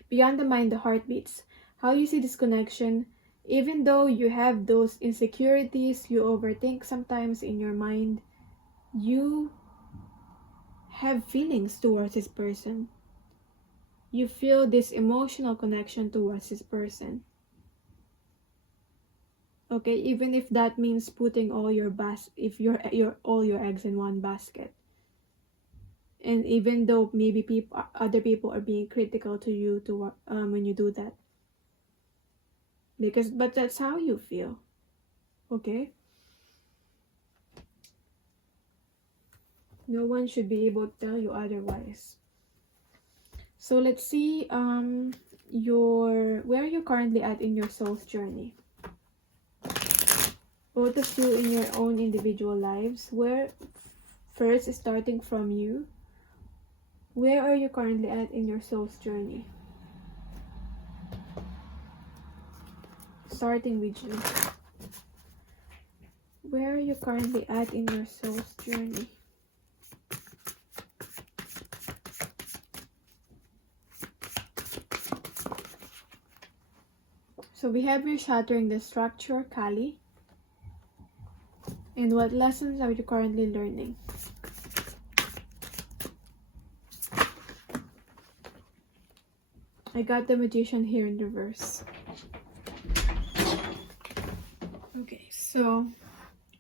Beyond the mind, the heart beats. How you see this connection, even though you have those insecurities, you overthink sometimes in your mind, you have feelings towards this person. You feel this emotional connection towards this person. Okay, even if that means putting all your all your eggs in one basket. And even though maybe other people are being critical to you when you do that. But that's how you feel. Okay? No one should be able to tell you otherwise. So let's see where you're currently at in your soul's journey. Both of you in your own individual lives. Where first starting from you. Where are you currently at in your soul's journey? Starting with you. Where are you currently at in your soul's journey? So we have you shattering the structure, Kali. And what lessons are you currently learning? I got the Magician here in reverse. Okay, so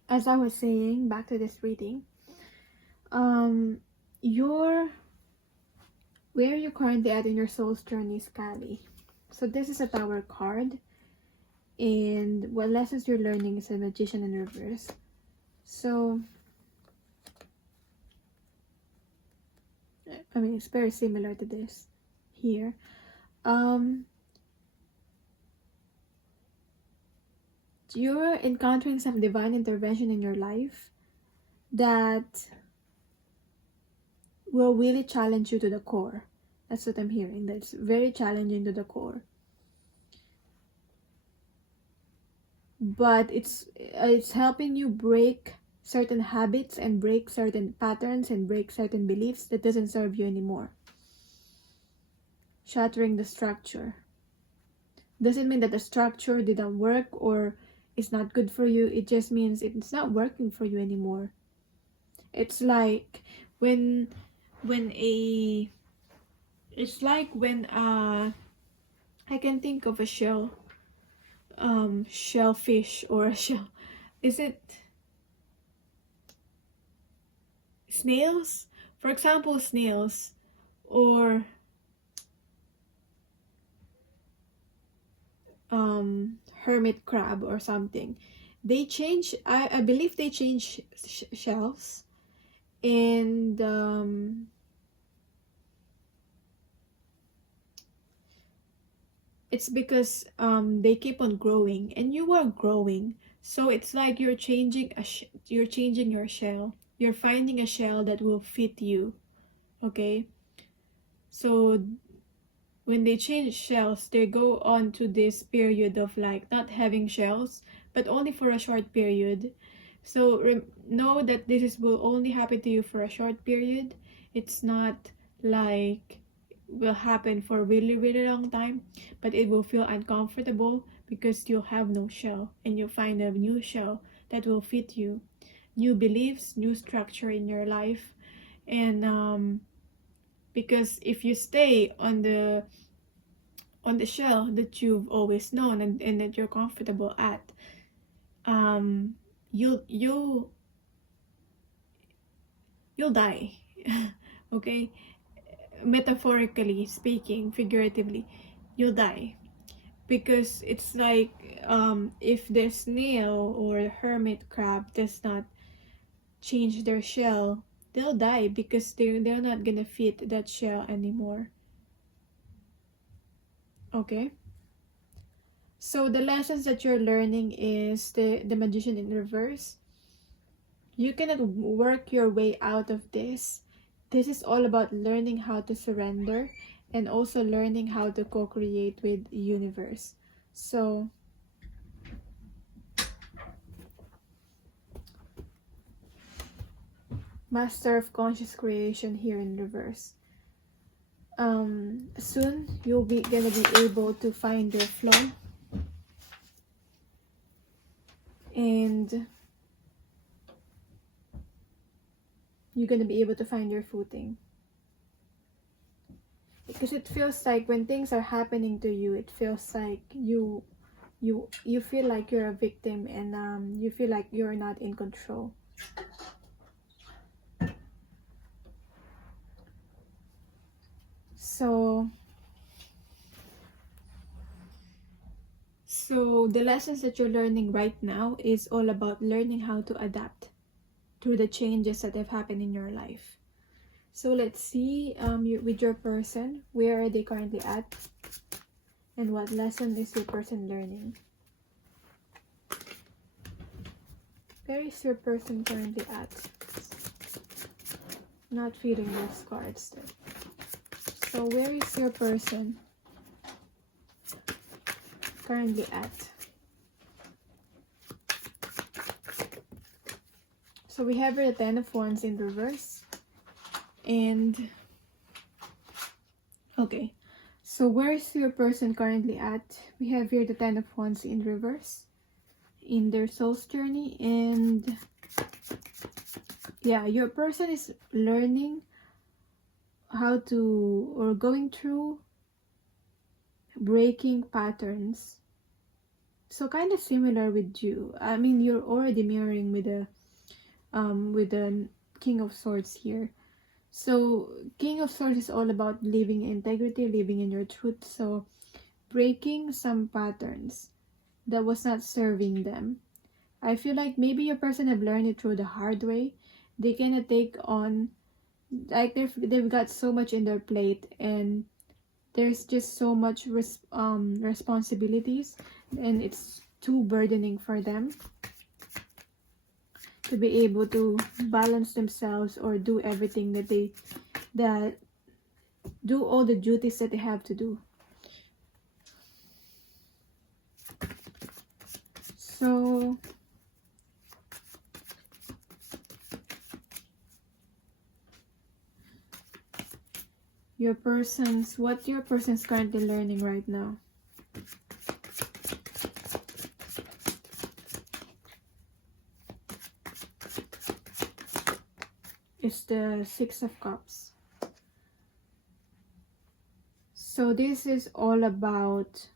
as I was saying, back to this reading, where are you currently at in your soul's journey, Kali? So this is a Tower card, and what lessons you're learning is a Magician in reverse. So I mean, it's very similar to this here. You're encountering some divine intervention in your life that will really challenge you to the core. That's what I'm hearing. That's very challenging to the core. But it's helping you break certain habits and break certain patterns and break certain beliefs that doesn't serve you anymore. Shattering the structure. Doesn't mean that the structure didn't work or is not good for you. It just means it's not working for you anymore. It's like when I can think of a shellfish or a shell. Is it snails? For example, snails or hermit crab or something. They change, I believe they change shells, and it's because they keep on growing and you are growing. So it's like you're changing your shell. You're finding a shell that will fit you. Okay? So when they change shells, they go on to this period of like not having shells, but only for a short period. So know that this will only happen to you for a short period. It's not like will happen for a really, really long time, but it will feel uncomfortable because you'll have no shell and you'll find a new shell that will fit you. New beliefs, new structure in your life. And because if you stay on the shell that you've always known and that you're comfortable at, you'll die. Okay, metaphorically speaking, figuratively, you'll die, because it's like if the snail or hermit crab does not change their shell, they'll die because they're not gonna fit that shell anymore. Okay, so the lessons that you're learning is the Magician in reverse. You cannot work your way out of this. This is all about learning how to surrender and also learning how to co-create with the universe. So Master of Conscious Creation here in reverse. Soon you'll gonna be able to find your flow, and you're gonna be able to find your footing, because it feels like when things are happening to you, it feels like you feel like you're a victim, and you feel like you're not in control. So the lessons that you're learning right now is all about learning how to adapt through the changes that have happened in your life. So let's see, with your person, where are they currently at? And what lesson is your person learning? Where is your person currently at? Not feeling those cards there. So where is your person currently at? So we have the Ten of Wands in reverse. And okay, so where is your person currently at? We have here the Ten of Wands in reverse in their soul's journey. And yeah, your person is learning how to, or going through breaking patterns. So kind of similar with you. I mean, you're already mirroring with the King of Swords here. So King of Swords is all about living in integrity, living in your truth. So breaking some patterns that was not serving them. I feel like maybe your person have learned it through the hard way. They cannot take on, like they've got so much in their plate, and there's just so much responsibilities, and it's too burdening for them to be able to balance themselves or do everything that do all the duties that they have to do. So what your person's currently learning right now? It's the Six of Cups. So this is all about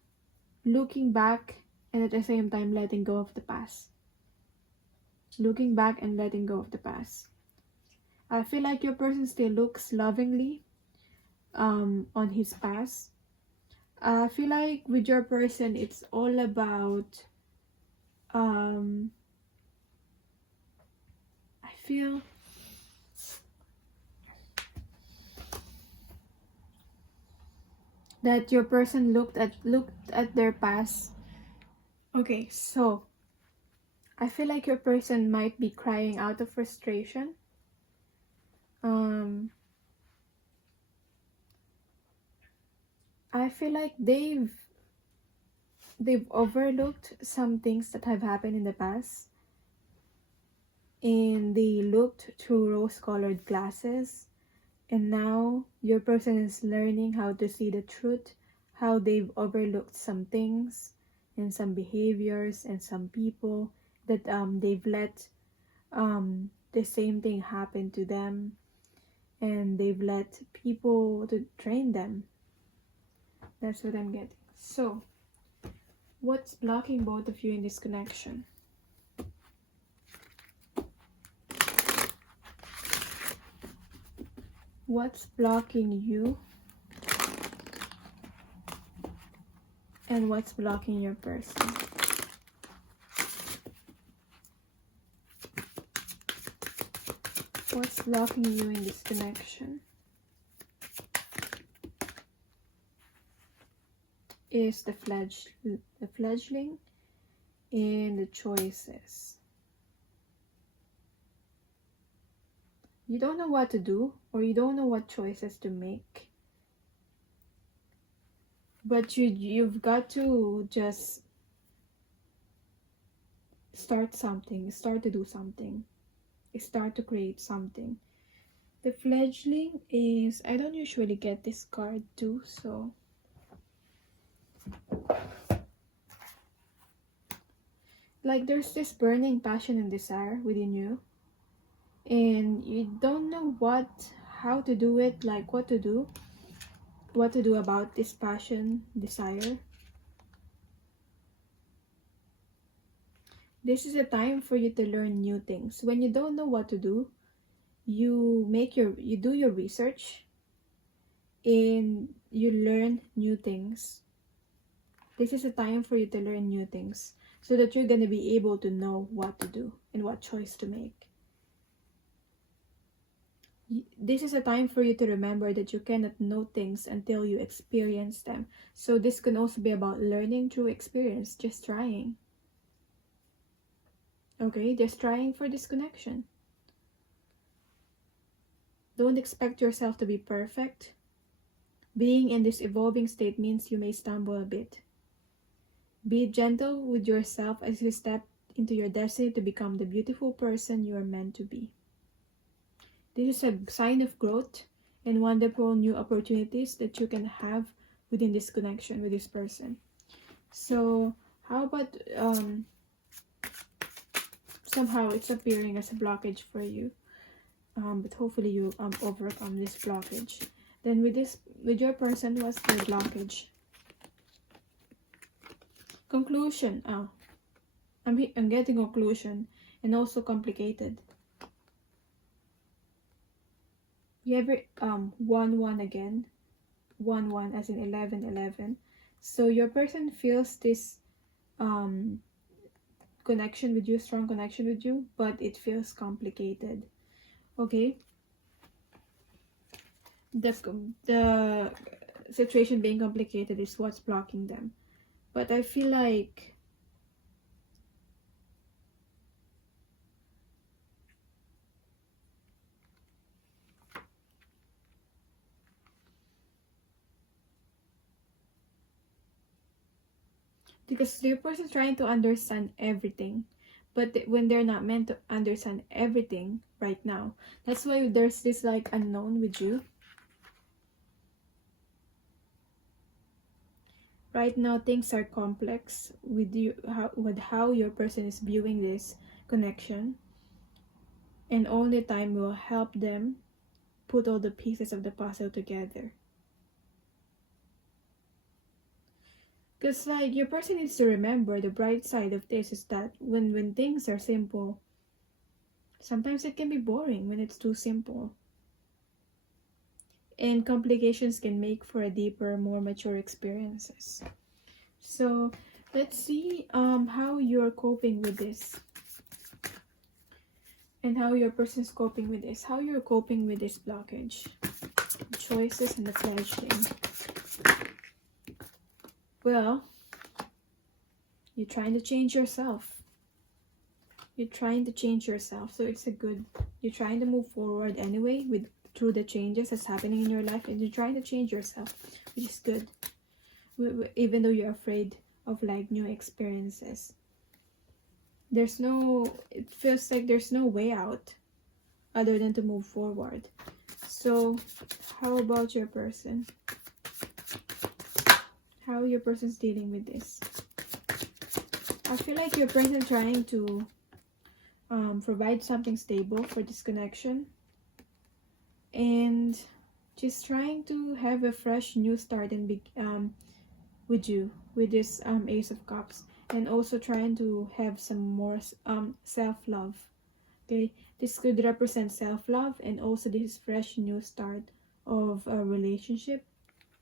looking back and at the same time letting go of the past. Looking back and letting go of the past. I feel like your person still looks lovingly on his past. I feel like with your person, it's all about I feel that your person looked at their past. Okay, so I feel like your person might be crying out of frustration. I feel like they've overlooked some things that have happened in the past, and they looked through rose-colored glasses, and now your person is learning how to see the truth, how they've overlooked some things and some behaviors and some people that they've let the same thing happen to them, and they've let people to train them. That's what I'm getting. So what's blocking both of you in this connection? What's blocking you? And what's blocking your person? What's blocking you in this connection? Is the fledgling and the choices. You don't know what to do, or you don't know what choices to make, but you've got to just start something, start to do something, start to create something. The fledgling is, I don't usually get this card too, so like there's this burning passion and desire within you, and you don't know how to do it, like what to do about this passion, desire. This is a time for you to learn new things. When you don't know what to do, you do your research and you learn new things. This is a time for you to learn new things so that you're going to be able to know what to do and what choice to make. This is a time for you to remember that you cannot know things until you experience them. So this can also be about learning through experience, just trying. Okay, just trying for this connection. Don't expect yourself to be perfect. Being in this evolving state means you may stumble a bit. Be gentle with yourself as you step into your destiny to become the beautiful person you are meant to be. This is a sign of growth and wonderful new opportunities that you can have within this connection with this person. So how about somehow it's appearing as a blockage for you, but hopefully you overcome this blockage. Then with your person, what's the blockage? Conclusion. I'm getting conclusion and also complicated. You ever 1-1 again, 1-1 as in 11-11. So your person feels this connection with you, strong connection with you, but it feels complicated. Okay, the situation being complicated is what's blocking them. But I feel like because the person is trying to understand everything, but when they're not meant to understand everything right now, that's why there's this like unknown with you. Right now things are complex with you, with how your person is viewing this connection, and only time will help them put all the pieces of the puzzle together. Because like your person needs to remember the bright side of this is that when things are simple, sometimes it can be boring when it's too simple. And complications can make for a deeper, more mature experiences. So let's see how you're coping with this. And how your person's coping with this. How you're coping with this blockage. Choices and the fledgling. Well, you're trying to change yourself. You're trying to change yourself. So it's a good, you're trying to move forward anyway through the changes that's happening in your life, and you're trying to change yourself, which is good. Even though you're afraid of like new experiences. It feels like there's no way out other than to move forward. So how about your person? How your person's dealing with this? I feel like your person trying to provide something stable for this connection, and just trying to have a fresh new start and with you with this Ace of Cups, and also trying to have some more self-love. Okay, this could represent self-love, and also this fresh new start of a relationship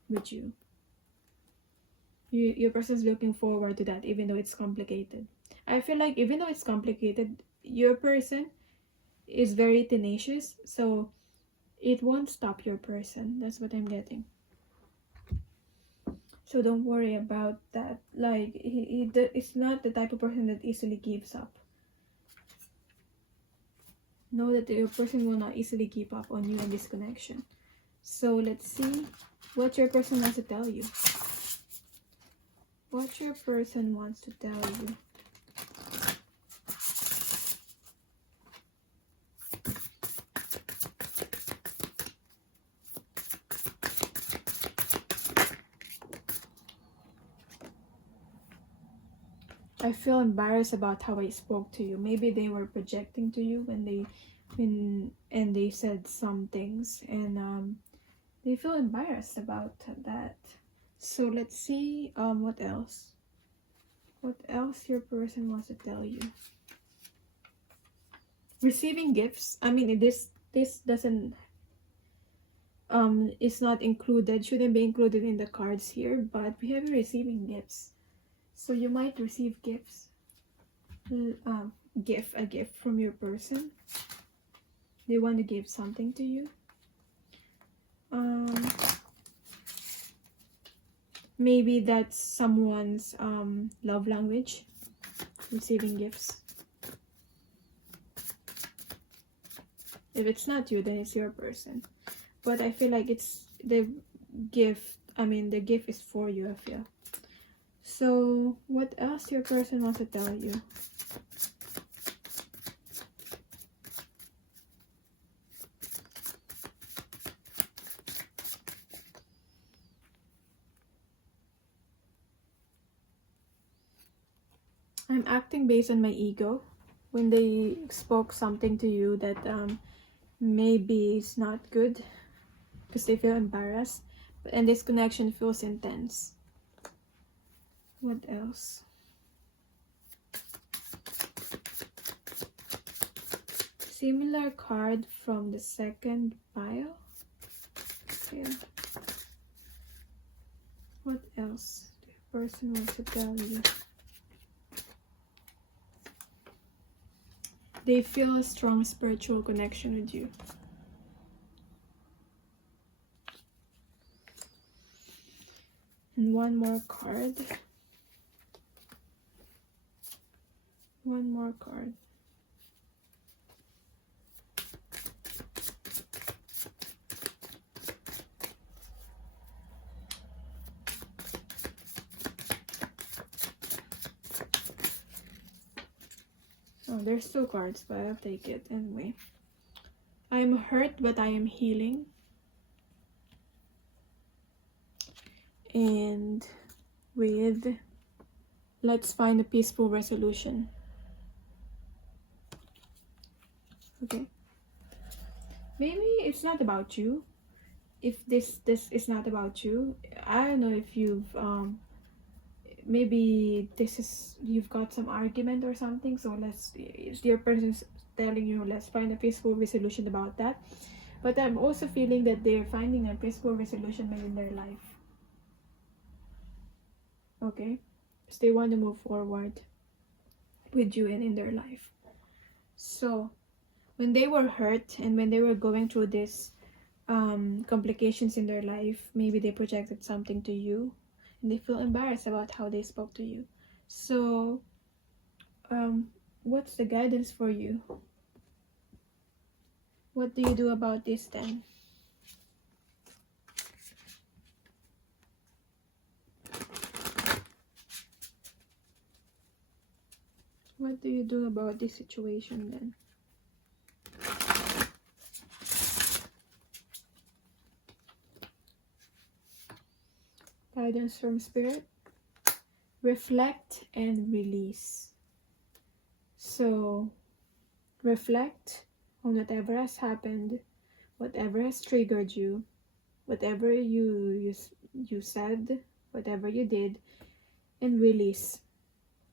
with you. Your person's looking forward to that, even though it's complicated. I feel like even though it's complicated, your person is very tenacious, so it won't stop your person. That's what I'm getting. So don't worry about that. Like, it's not the type of person that easily gives up. Know that your person will not easily give up on you and this connection. So let's see what your person wants to tell you. What your person wants to tell you. I feel embarrassed about how I spoke to you. Maybe they were projecting to you when they said some things, and they feel embarrassed about that. So let's see what else. What else your person wants to tell you. Receiving gifts. I mean, this doesn't it's not included, shouldn't be included in the cards here, but we have receiving gifts. So you might receive gifts. A gift from your person. They want to give something to you. Maybe that's someone's love language, receiving gifts. If it's not you, then it's your person. But I feel like it's the gift. I mean, the gift is for you, I feel. So, what else your person wants to tell you? I'm acting based on my ego. When they spoke something to you that maybe is not good, because they feel embarrassed, and this connection feels intense. What else? Similar card from the second pile. Okay. What else the person wants to tell you? They feel a strong spiritual connection with you. And one more card. One more card. Oh, there's 2 cards, but I'll take it anyway. I am hurt, but I am healing. And with, let's find a peaceful resolution. Okay. Maybe it's not about you. If this is not about you, I don't know if you've maybe this is, you've got some argument or something, so your person's telling you, let's find a peaceful resolution about that. But I'm also feeling that they're finding a peaceful resolution in their life. Okay, because they want to move forward with you and in their life. So when they were hurt and when they were going through this complications in their life, maybe they projected something to you and they feel embarrassed about how they spoke to you. So what's the guidance for you? What do you do about this then? What do you do about this situation then? Guidance from Spirit. Reflect and release. So, reflect on whatever has happened, whatever has triggered you, whatever you said, whatever you did, and release.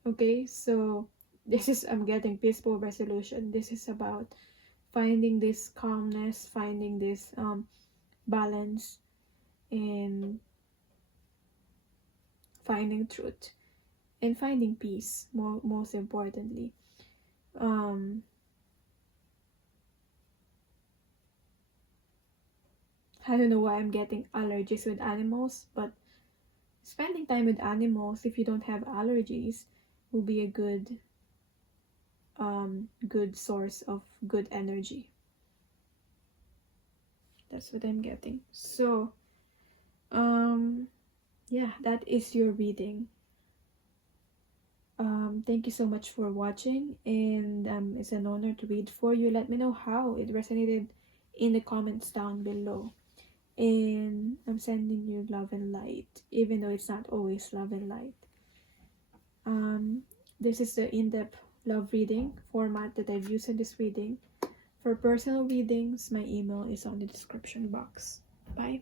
Okay, so this is, I'm getting peaceful resolution. This is about finding this calmness, finding this balance, and finding truth, and finding peace, most importantly. I don't know why I'm getting allergies with animals, but spending time with animals, if you don't have allergies, will be a good source of good energy. That's what I'm getting. So yeah, that is your reading. Thank you so much for watching, and it's an honor to read for you. Let me know how it resonated in the comments down below. And I'm sending you love and light, even though it's not always love and light. This is the in-depth love reading format that I've used in this reading. For personal readings, my email is on the description box. Bye.